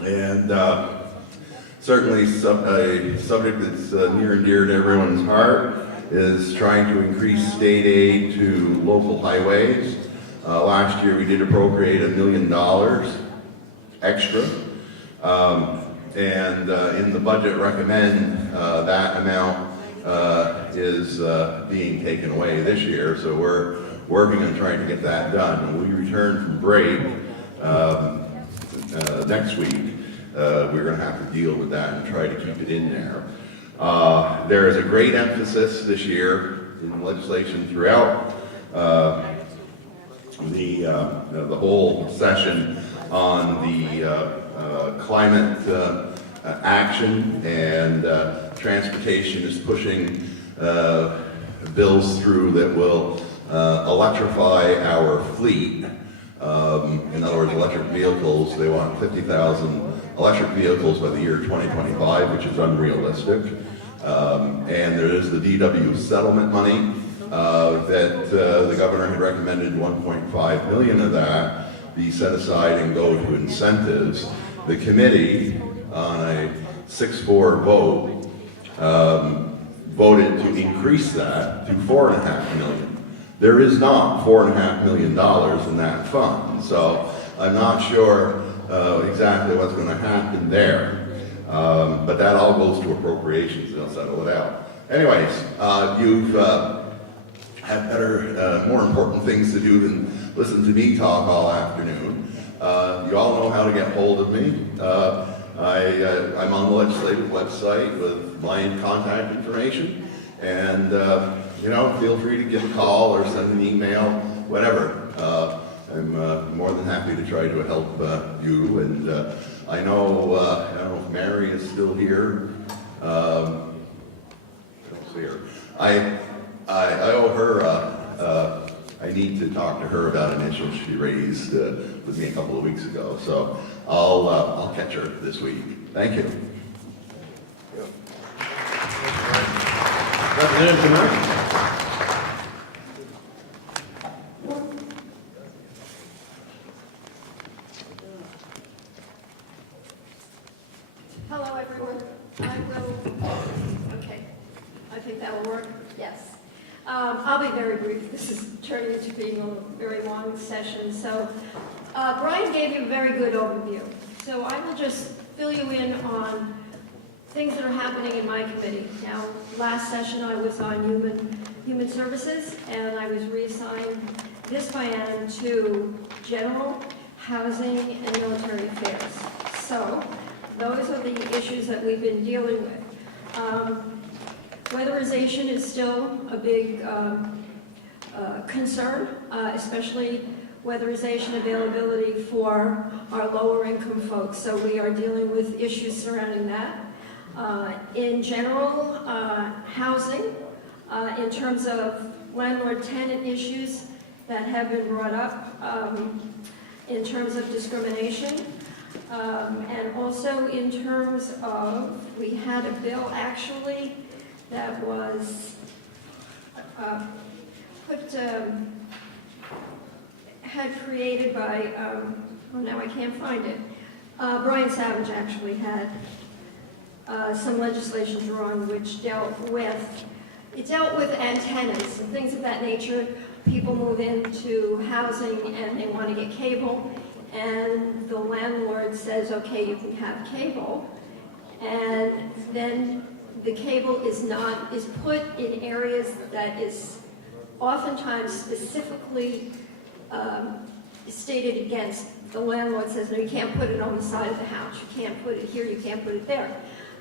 and certainly a subject that's near and dear to everyone's heart is trying to increase state aid to local highways. Last year we did appropriate $1 million extra, and in the budget recommend that amount is being taken away this year, so we're working on trying to get that done. When we return from break next week, we're going to have to deal with that and try to keep it in there. There is a great emphasis this year in legislation throughout the whole session on the climate action, and transportation is pushing bills through that will electrify our fleet. In other words, electric vehicles, they want 50,000 electric vehicles by the year 2025, which is unrealistic. And there is the DW settlement money that the governor had recommended 1.5 million of that be set aside and go to incentives. The committee, on a 6-4 vote, voted to increase that to $4.5 million. There is not $4.5 million in that fund, so I'm not sure exactly what's going to happen there. But that all goes to appropriations, and they'll settle it out. Anyways, you've had better, more important things to do than listen to me talk all afternoon. You all know how to get hold of me. I'm on the legislative website with my contact information, and feel free to give a call or send an email, whatever. I'm more than happy to try to help you, and I know, I don't know if Mary is still here. I don't see her. I owe her, I need to talk to her about an issue she raised with me a couple of weeks ago, so I'll catch her this week. Thank you. Representative Demers. Hello, everyone. I will, okay, I think that will work, yes. I'll be very brief. This is turning into being a very long session. So Brian gave you a very good overview. So I will just fill you in on things that are happening in my committee. Now, last session I was on Human Services, and I was reassigned this biennium to General, Housing, and Military Affairs. So those are the issues that we've been dealing with. Weatherization is still a big concern, especially weatherization availability for our lower income folks. So we are dealing with issues surrounding that. In general, housing, in terms of landlord-tenant issues that have been brought up, in terms of discrimination, and also in terms of, we had a bill actually that was had created by, oh now I can't find it, Brian Savage actually had some legislation drawn which dealt with antennas and things of that nature. People move into housing and they want to get cable, and the landlord says, okay, you can have cable, and then the cable is put in areas that is oftentimes specifically stated against. The landlord says, no, you can't put it on the side of the house, you can't put it here, you can't put it there.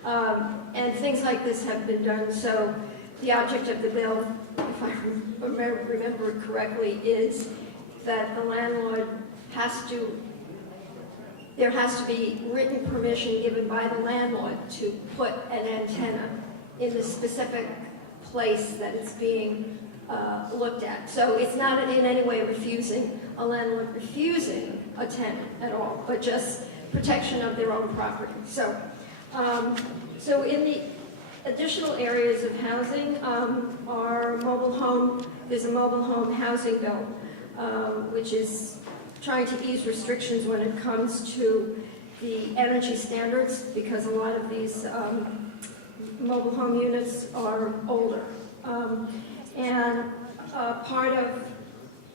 And things like this have been done. So the object of the bill, if I remember it correctly, is that the landlord there has to be written permission given by the landlord to put an antenna in the specific place that it's being looked at. So it's not in any way a landlord refusing a tenant at all, but just protection of their own property. So, so in the additional areas of housing, there's a mobile home housing bill, which is trying to ease restrictions when it comes to the energy standards, because a lot of these mobile home units are older. And part of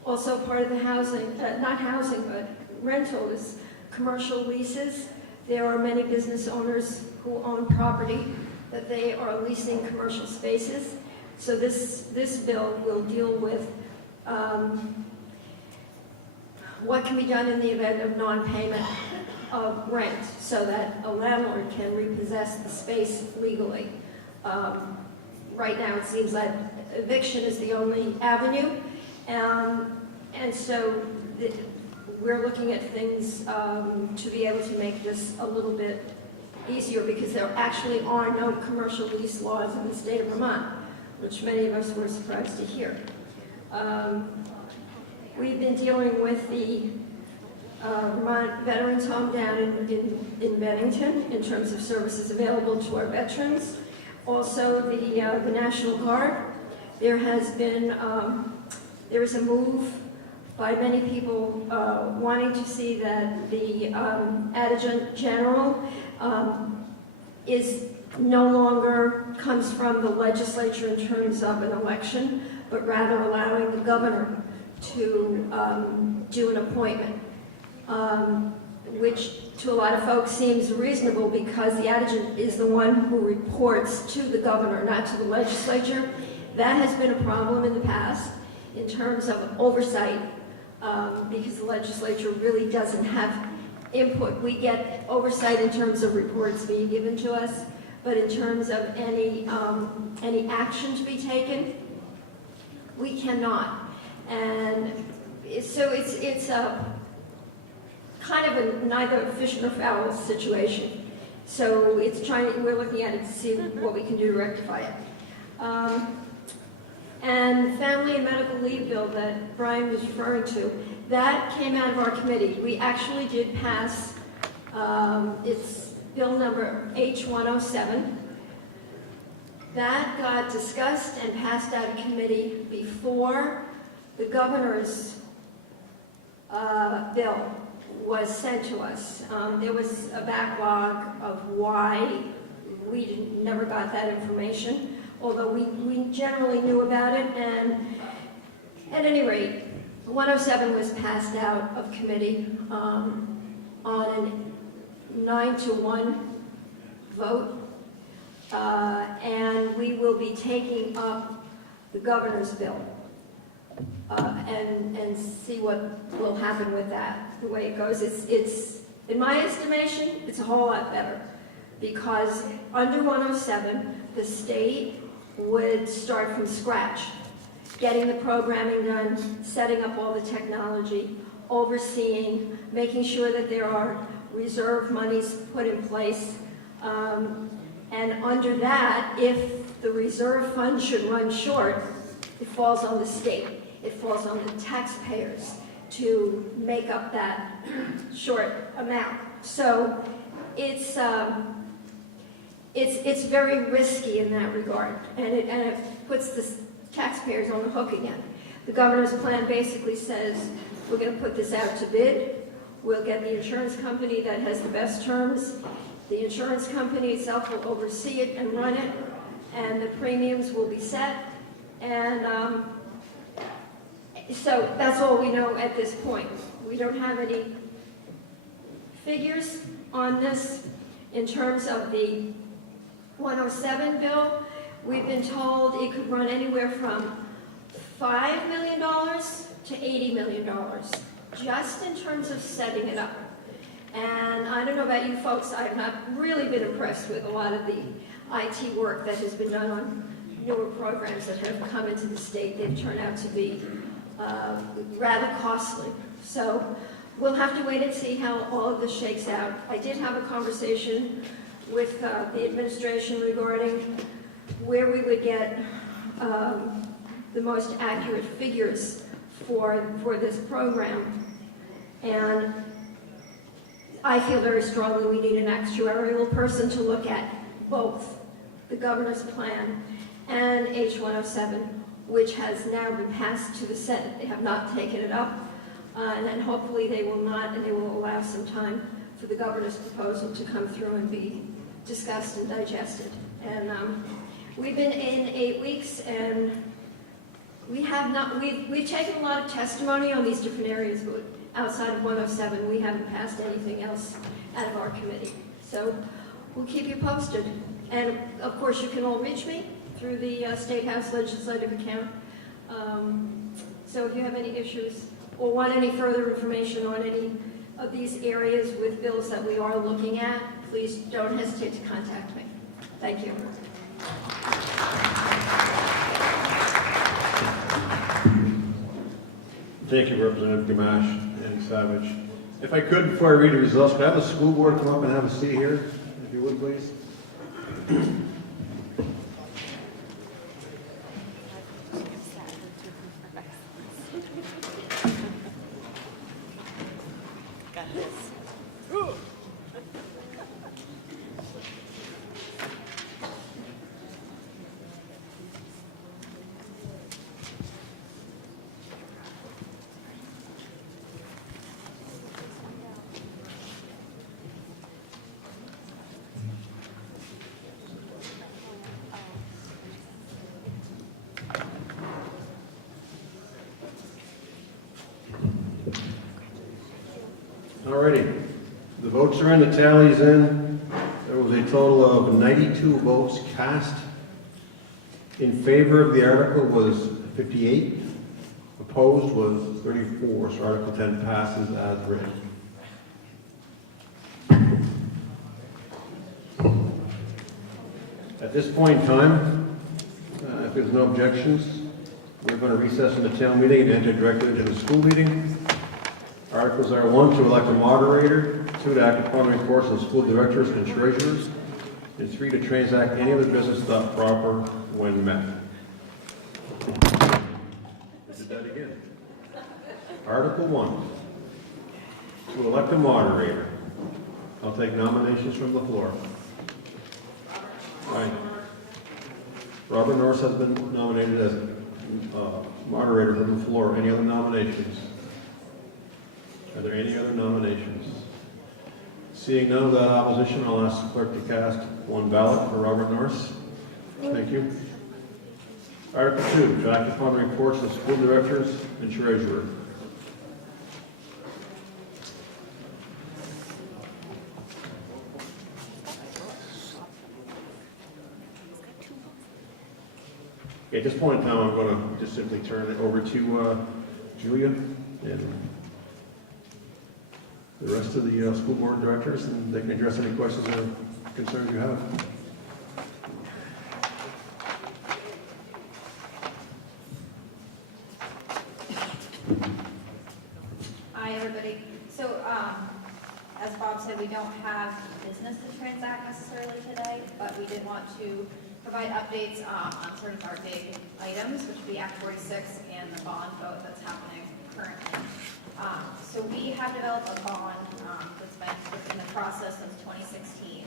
the housing, not housing, but rental is commercial leases. There are many business owners who own property that they are leasing commercial spaces. So this bill will deal with what can be done in the event of non-payment of rent, so that a landlord can repossess the space legally. Right now it seems that eviction is the only avenue, and so we're looking at things to be able to make this a little bit easier, because there actually are no commercial lease laws in the state of Vermont, which many of us were surprised to hear. We've been dealing with the Vermont Veterans Home down in Bennington in terms of services available to our veterans. Also, the National Guard. There is a move by many people wanting to see that the Adjutant General is no longer comes from the legislature in terms of an election, but rather allowing the governor to do an appointment, which to a lot of folks seems reasonable, because the adjutant is the one who reports to the governor, not to the legislature. That has been a problem in the past in terms of oversight, because the legislature really doesn't have input. We get oversight in terms of reports being given to us, but in terms of any action to be taken, we cannot. And so it's a kind of a neither fish nor fowl situation. So we're looking at it to see what we can do to rectify it. And family and medical leave bill that Brian was referring to, that came out of our committee. We actually did pass, it's bill number H107. That got discussed and passed out of committee before the governor's bill was sent to us. There was a backlog of why we never got that information, although we generally knew about it. And at any rate, 107 was passed out of committee on a 9-1 vote, and we will be taking up the governor's bill and see what will happen with that. The way it goes, it's in my estimation, it's a whole lot better, because under 107, the state would start from scratch, getting the programming done, setting up all the technology, overseeing, making sure that there are reserve monies put in place. And under that, if the reserve fund should run short, it falls on the state. It falls on the taxpayers to make up that short amount. So it's very risky in that regard, and it puts the taxpayers on the hook again. The governor's plan basically says, we're going to put this out to bid, we'll get the insurance company that has the best terms, The insurance company itself will oversee it and run it, and the premiums will be set. And so that's all we know at this point. We don't have any figures on this in terms of the 107 bill. We've been told it could run anywhere from $5 million to $80 million, just in terms of setting it up. And I don't know about you folks, I've not really been impressed with a lot of the IT work that has been done on newer programs that have come into the state. They've turned out to be rather costly. So we'll have to wait and see how all of this shakes out. I did have a conversation with the administration regarding where we would get the most accurate figures for this program. And I feel very strongly we need an actuarial person to look at both the governor's plan and H107, which has now been passed to the Senate. They have not taken it up, and then hopefully they will not, and they will allow some time for the governor's proposal to come through and be discussed and digested. And we've been in 8 weeks, and we've taken a lot of testimony on these different areas, but outside of 107, we haven't passed anything else out of our committee. So we'll keep you posted. And of course, you can all reach me through the State House legislative account. So if you have any issues or want any further information on any of these areas with bills that we are looking at, please don't hesitate to contact me. Thank you. Thank you, Representative Gamache and Savage. If I could, before I read the results, could I have the school board come up and have a seat here, if you would, please? Got this. Alrighty, the votes are in, the tally's in. There was a total of 92 votes cast. In favor of the article was 58. Opposed was 34, so Article 10 passes as written. At this point in time, if there's no objections, we're going to recess from the town meeting and enter directly into the school meeting. Articles are 1, to elect a moderator, 2, to act upon reports of school directors and treasurers, and 3, to transact any other business thought proper when met. I did that again. Article 1, to elect a moderator. I'll take nominations from the floor. Aye. Robert Norris has been nominated as moderator from the floor. Any other nominations? Are there any other nominations? Seeing none of the opposition, I'll ask the clerk to cast one ballot for Robert Norris. Thank you. Article 2, to act upon the reports of school directors and treasurer. Okay, at this point in time, I'm going to just simply turn it over to Julia and the rest of the school board directors, and they can address any questions or concerns you have. Hi, everybody. So, as Bob said, we don't have business to transact necessarily today, but we did want to provide updates on sort of our big items, which would be Act 46 and the bond vote that's happening currently. So we have developed a bond that's been in the process since 2016.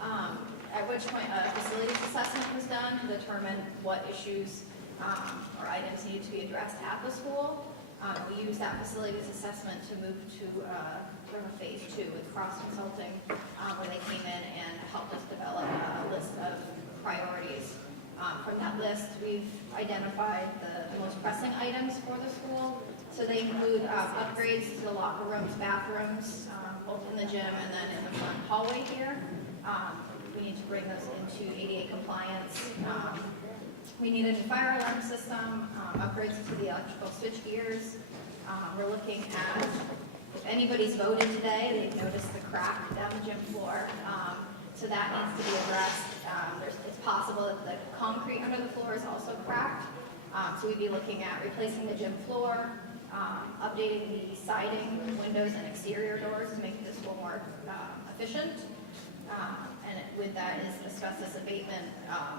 At which point a facilities assessment was done to determine what issues or items needed to be addressed at the school. We use that facilities assessment to move to from a phase 2 with Cross Consulting, where they came in and helped us develop a list of priorities. From that list, we've identified the most pressing items for the school. So they include upgrades to the locker rooms, bathrooms, both in the gym and then in the front hallway here. We need to bring those into ADA compliance. We need a new fire alarm system, upgrades to the electrical switch gears. We're looking at, if anybody's voted today, they've noticed the crack down the gym floor. So that needs to be addressed. It's possible that the concrete under the floor is also cracked. So we'd be looking at replacing the gym floor, updating the siding, windows, and exterior doors to make the school more efficient. And with that is asbestos abatement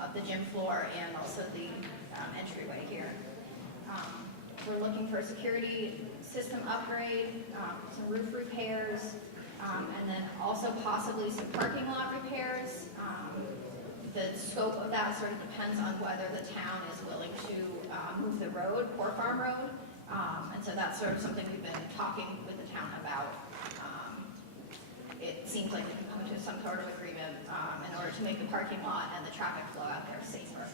of the gym floor and also the entryway here. We're looking for a security system upgrade, some roof repairs, and then also possibly some parking lot repairs. The scope of that sort of depends on whether the town is willing to move the road, Poor Farm Road. And so that's sort of something we've been talking with the town about. It seems like we can come to some sort of agreement in order to make the parking lot and the traffic flow out there safer.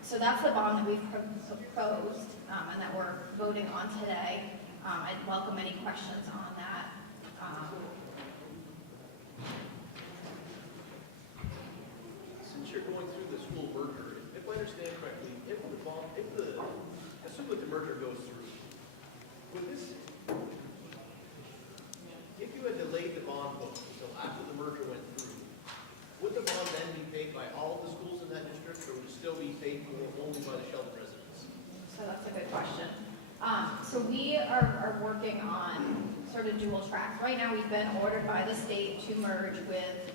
So that's the bond that we've proposed and that we're voting on today. I'd welcome any questions on that. Since you're going through the school merger, if I understand correctly, assume that the merger goes through, if you had delayed the bond book until after the merger went through, would the bond then be paid by all of the schools in that district, or would it still be paid for only by the Sheldon residents? So that's a good question. So we are working on sort of dual tracks. Right now, we've been ordered by the state to merge with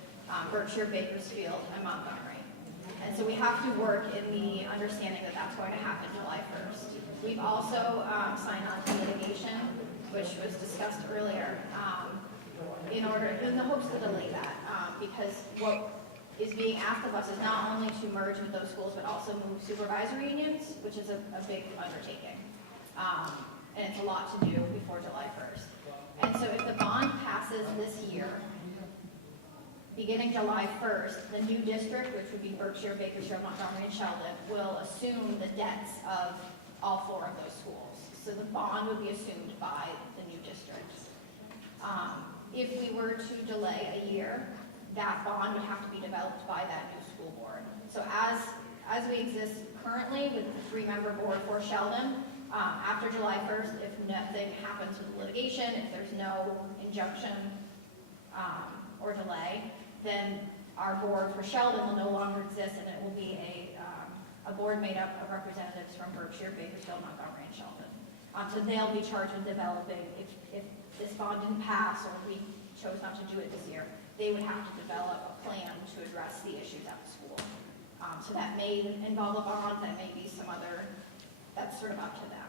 Berkshire, Bakersfield, and Montgomery. And so we have to work in the understanding that that's going to happen July 1st. We've also signed on to litigation, which was discussed earlier, in the hopes to delay that, because what is being asked of us is not only to merge with those schools, but also move supervisory unions, which is a big undertaking. And it's a lot to do before July 1st. And so if the bond passes this year, beginning July 1st, the new district, which would be Berkshire, Bakersfield, Montgomery, and Sheldon, will assume the debts of all 4 of those schools. So the bond would be assumed by the new district. If we were to delay a year, that bond would have to be developed by that new school board. So as we exist currently with the 3-member board for Sheldon, after July 1st, if nothing happens with litigation, if there's no injunction or delay, then our board for Sheldon will no longer exist, and it will be a board made up of representatives from Berkshire, Bakersfield, Montgomery, and Sheldon. So they'll be charged with developing, if this bond didn't pass or we chose not to do it this year, they would have to develop a plan to address the issues at the school. So that may involve a bond, that may be some other, that's sort of up to them.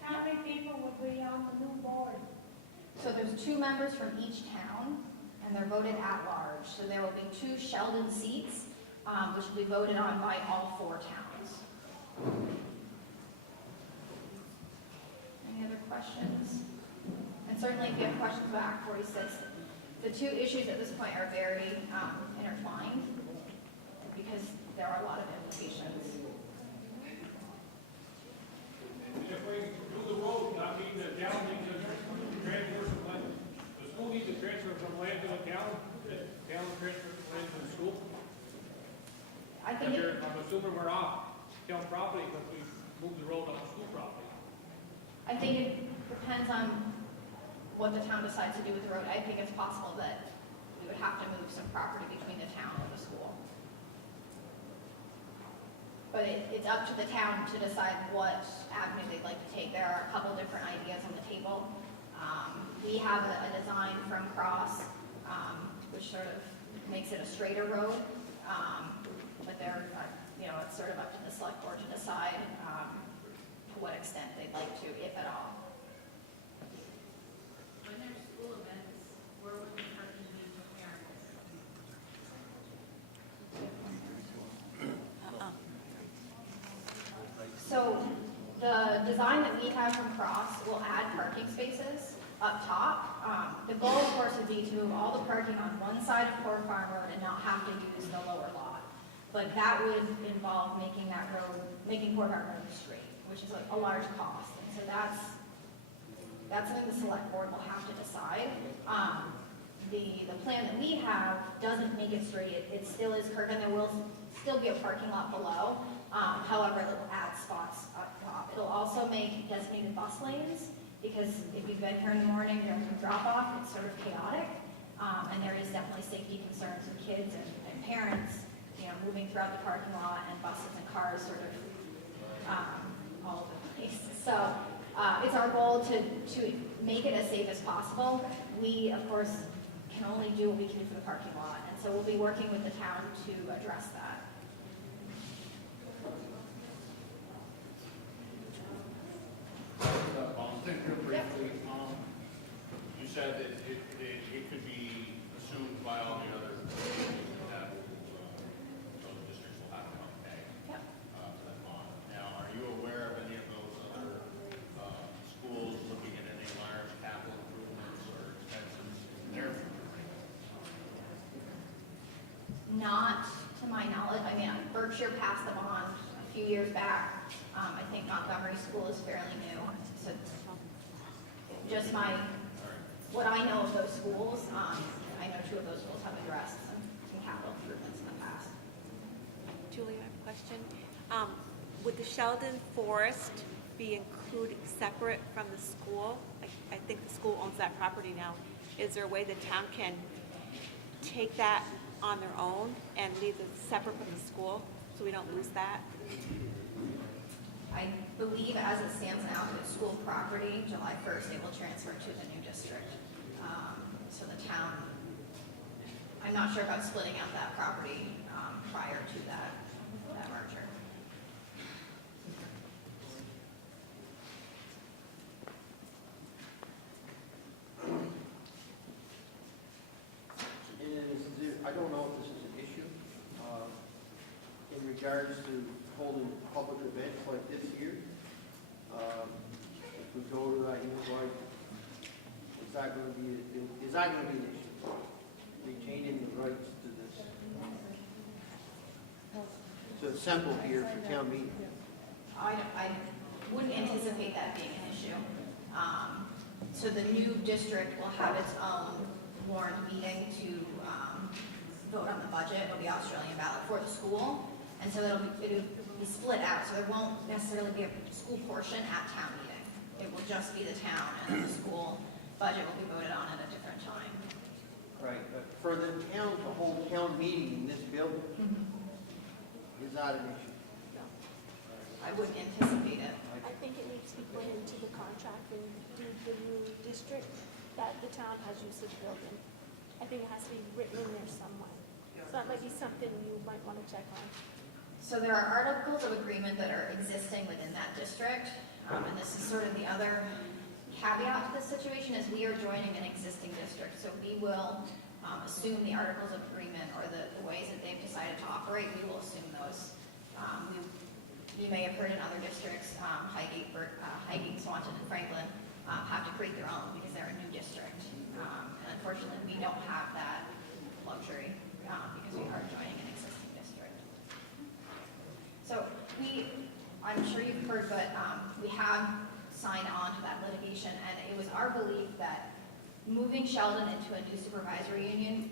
How many people would be on the new board? So there's 2 members from each town, and they're voted at large. So there will be 2 Sheldon seats, which will be voted on by all 4 towns. Any other questions? And certainly if you have questions about Act 46, the 2 issues at this point are very intertwined because there are a lot of implications. If we do the road, I mean, the town needs to transfer some land. The school needs to transfer from land to the town, transfer from land to the school. I think I'm assuming we're off town property because we moved the road off school property. I think it depends on what the town decides to do with the road. I think it's possible that we would have to move some property between the town and the school. But it's up to the town to decide what avenue they'd like to take. There are a couple different ideas on the table. We have a design from Cross, which sort of makes it a straighter road. But there, it's sort of up to the select board to decide to what extent they'd like to, if at all. When there's school events, where would the parking be for parents? So the The design that we have from Cross will add parking spaces up top. The goal, of course, would be to move all the parking on one side of Poor Farm Road and not have to use the lower lot. But that would involve making Poor Farm Road straight, which is a large cost. And so that's something the select board will have to decide. The plan that we have doesn't make it straight. It still is curved, and there will still be a parking lot below. However, it will add spots up top. It'll also make designated bus lanes, because if you've been here in the morning during drop-off, it's sort of chaotic. And there is definitely safety concerns with kids and parents, moving throughout the parking lot, and buses and cars sort of all over the place. So it's our goal to make it as safe as possible. We, of course, can only do what we can for the parking lot, and so we'll be working with the town to address that. Think real briefly, you said that it could be assumed by all the other that those districts will have to come pay for that bond. Now, are you aware of any of those other schools looking at any large capital improvements or expenses in their future? Not to my knowledge. I mean, Berkshire passed the bond a few years back. I think Montgomery School is fairly new. So just what I know of those schools, I know 2 of those schools have addressed some capital improvements in the past. Julie, I have a question. Would the Sheldon Forest be included separate from the school? I think the school owns that property now. Is there a way the town can take that on their own and leave it separate from the school so we don't lose that? I believe as it stands now, it's school property. July 1st, it will transfer to the new district. So the town, I'm not sure about splitting out that property prior to that merger. I don't know if this is an issue in regards to holding public events like this year. If we go to that, is that going to be an issue? Retaining the rights to this, to assemble here for town meeting. I wouldn't anticipate that being an issue. So the new district will have its own warrant meeting to vote on the budget. It'll be Australian ballot for the school, and so it'll be split out. So there won't necessarily be a school portion at town meeting. It will just be the town, and the school budget will be voted on at a different time. Right, but for the town to hold town meeting in this building is not an issue. I wouldn't anticipate it. I think it needs to be put into the contract and do the new district that the town has used this building. I think it has to be written in there somewhere. So that might be something you might want to check on. So there are articles of agreement that are existing within that district, and this is sort of the other caveat to this situation is we are joining an existing district, so we will assume the articles of agreement or the ways that they've decided to operate, we will assume those. You may have heard in other districts, Highgate, Swanton, and Franklin have to create their own because they're a new district. And unfortunately, we don't have that luxury because we are joining an existing district. So I'm sure you've heard, but we have signed on to that litigation, and it was our belief that moving Sheldon into a new supervisory union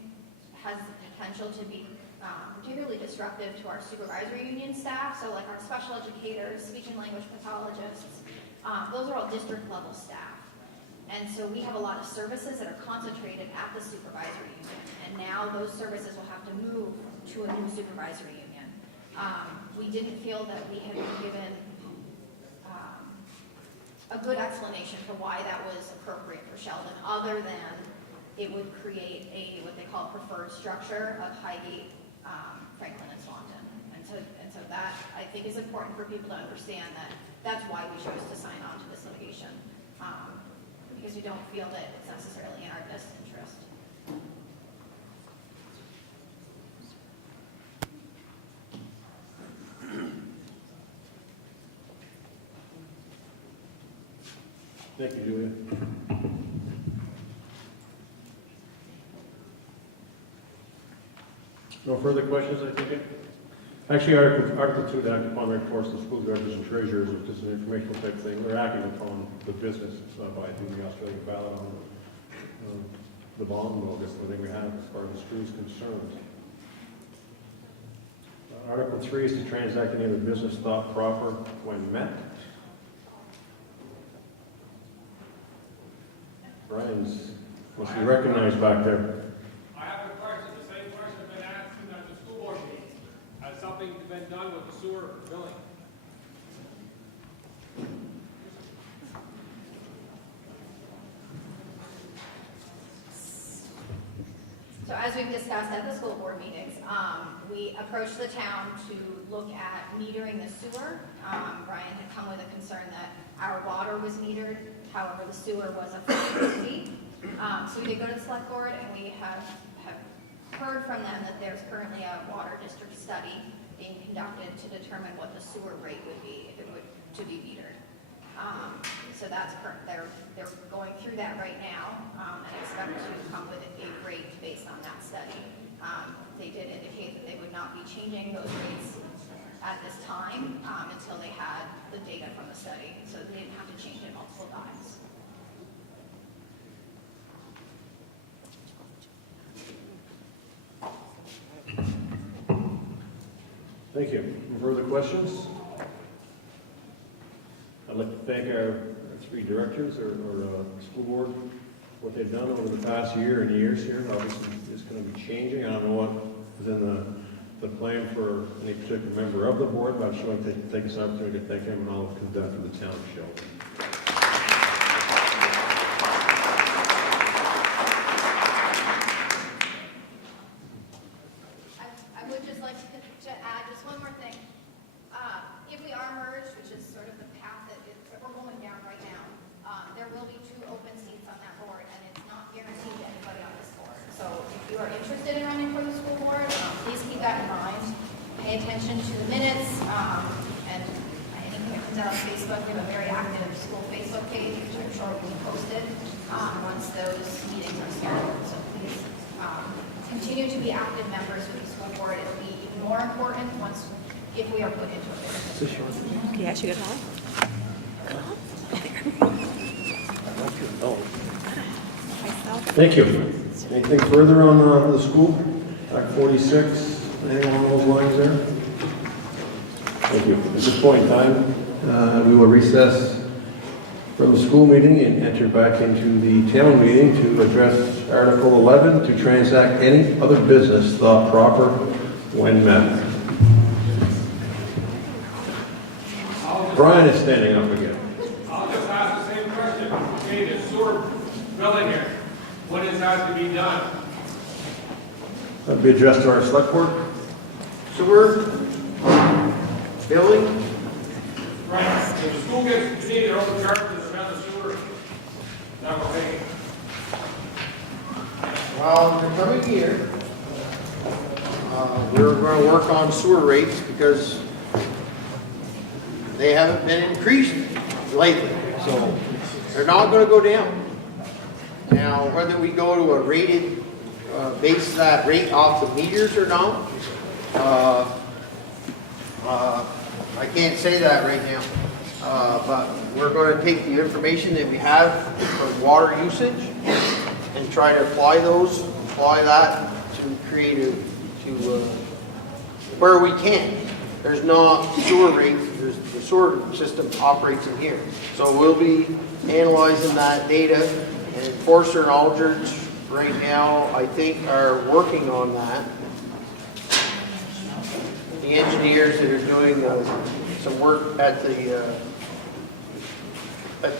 has the potential to be particularly disruptive to our supervisory union staff. So like our special educators, speech and language pathologists, those are all district level staff. And so we have a lot of services that are concentrated at the supervisory union. And now those services will have to move to a new supervisory union. We didn't feel that we had been given a good explanation for why that was appropriate for Sheldon, other than it would create what they call a preferred structure of Highgate, Franklin, and Swanton. And so that, I think, is important for people to understand that that's why we chose to sign on to this litigation, because we don't feel that it's necessarily in our best interest. Thank you, Julia. No further questions, I take it? Actually, Article 2, to act upon reports of school directors and treasurers, which is an informational type thing. We're acting upon the business by doing the Australian ballot on the bond bill. That's the thing we have as far as the school is concerned. Article 3 is to transact any other business thought proper when met. Brian's must be recognized back there. I have a question, the same question been asked at the school board meeting. Has something been done with the sewer billing? So as we've discussed at the school board meetings, we approached the town to look at metering the sewer. Brian had come with a concern that our water was metered, however, the sewer was a fee. So we did go to the select board, and we have heard from them that there's currently a water district study being conducted to determine what the sewer rate would be if it were to be metered. So that's current. They're going through that right now, and expect to come with a rate based on that study. They did indicate that they would not be changing those rates at this time until they had the data from the study, so they didn't have to change it multiple times. Thank you. Any further questions? I'd like to thank our three directors or school board, what they've done over the past year and years here. Obviously, it's going to be changing. I don't know what is in the plan for any particular member of the board, but I'm sure I'd take this opportunity to thank him and all of he's done for the town of Sheldon. I would just like to add just one more thing. If we are merged, which is sort of the path that we're going down right now, there will be 2 open seats on that board, and it's not guaranteed to anybody on this board. So if you are interested in running for the school board, please keep that in mind. Pay attention to the minutes, and anything that comes out on Facebook. We have a very active school Facebook page, which I'm sure will be posted once those meetings are scheduled. So please continue to be active members of the school board. It will be even more important if we are put into a position. Yeah, she got home. Thank you. Anything further on the school? Act 46, anything along those lines there? Thank you. At this point in time, we will recess from the school meeting and enter back into the town meeting to address Article 11, to transact any other business thought proper when met. Brian is standing up again. I'll just ask the same question. Okay, the sewer billing here, what is has to be done? That'll be addressed to our select board. Sewer, billing, Right. If the school gets paid their own charges around the sewer, that will pay. well, in the coming year, we're going to work on sewer rates because they haven't been increased lately, so they're not going to go down. Now, whether we go to a rated, base that rate off the meters or not, I can't say that right now. But we're going to take the information that we have for water usage and try to apply that to create where we can. There's not sewer rates, the sewer system operates in here. So we'll be analyzing that data, and Forster and Aldridge right now, I think, are working on that. The engineers that are doing some work at the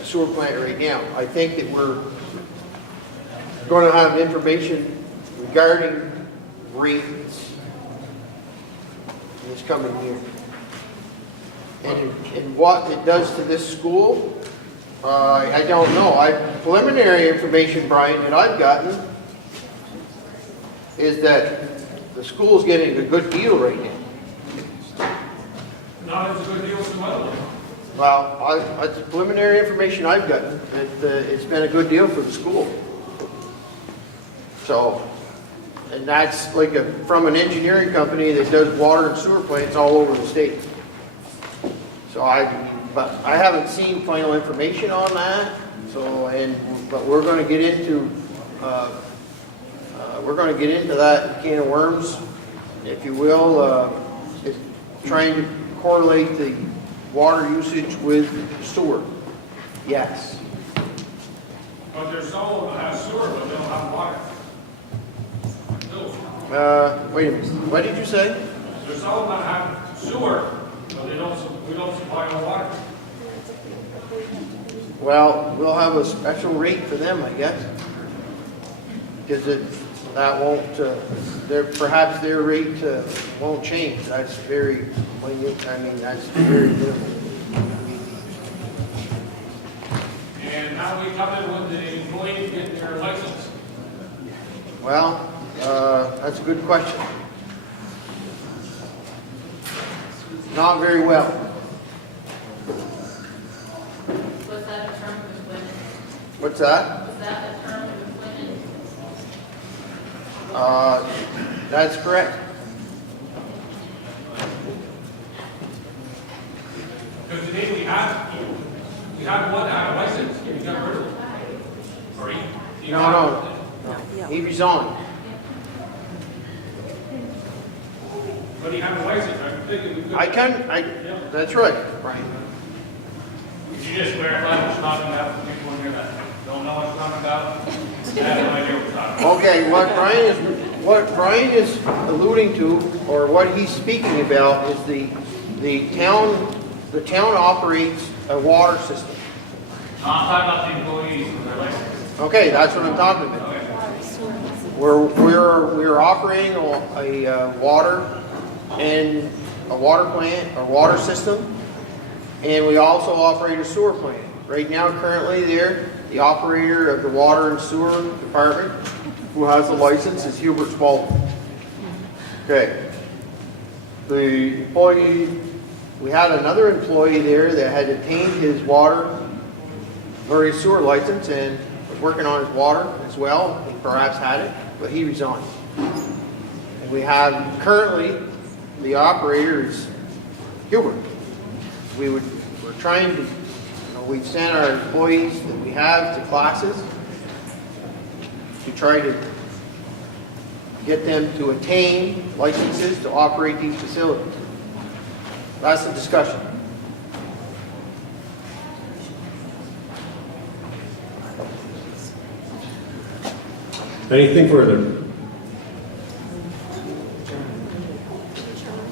sewer plant right now. I think that we're going to have information regarding rates this coming year. And what it does to this school, I don't know. Preliminary information, Brian, that I've gotten is that the school's getting a good deal right now. Not as good a deal as some other ones. Well, that's the preliminary information I've gotten. It's been a good deal for the school. So, and that's like from an engineering company that does water and sewer plants all over the state. So but I haven't seen final information on that. So, but we're going to get into that can of worms, if you will. It's trying to correlate the water usage with sewer. Yes. But there's some of them that have sewer, but they don't have water. Wait a minute. What did you say? There's some of them that have sewer, but we don't supply no water. Well, we'll have a special rate for them, I guess. Because that won't, perhaps their rate won't change. That's very, that's very good. And how we come in when the employees get their license? Well, that's a good question. Not very well. Was that a term of employment? What's that? Was that a term of employment? That's correct. Because today we have one that had a license, he got rid of it. Or he No. He resigned. But he had a license, I'm thinking we could. That's right, Brian. Could you just clarify what you're talking about for people in here that don't know what you're talking about? I have no idea what you're talking about. Okay, what Brian is alluding to, or what he's speaking about, is the town operates a water system. No, I'm talking about the employees and their license. Okay, that's what I'm talking about. We're operating a water plant, a water system, and we also operate a sewer plant. Right now, currently, the operator of the water and sewer department, who has a license, is Hubert Spalding. Okay. The employee, we had another employee there that had obtained his water or his sewer license and was working on his water as well. He perhaps had it, but he resigned. And we have currently the operator is Hubert. We're trying to, we've sent our employees that we have to classes to try to get them to attain licenses to operate these facilities. That's the discussion. Anything further?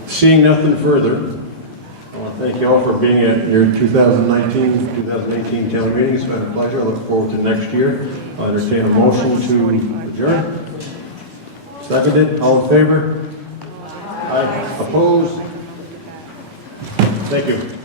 Seeing nothing further, I want to thank you all for being at your 2019-2018 town meeting. It's been a pleasure. I look forward to next year. I entertain a motion to adjourn. Seconded. All in favor? Aye. Opposed? Thank you.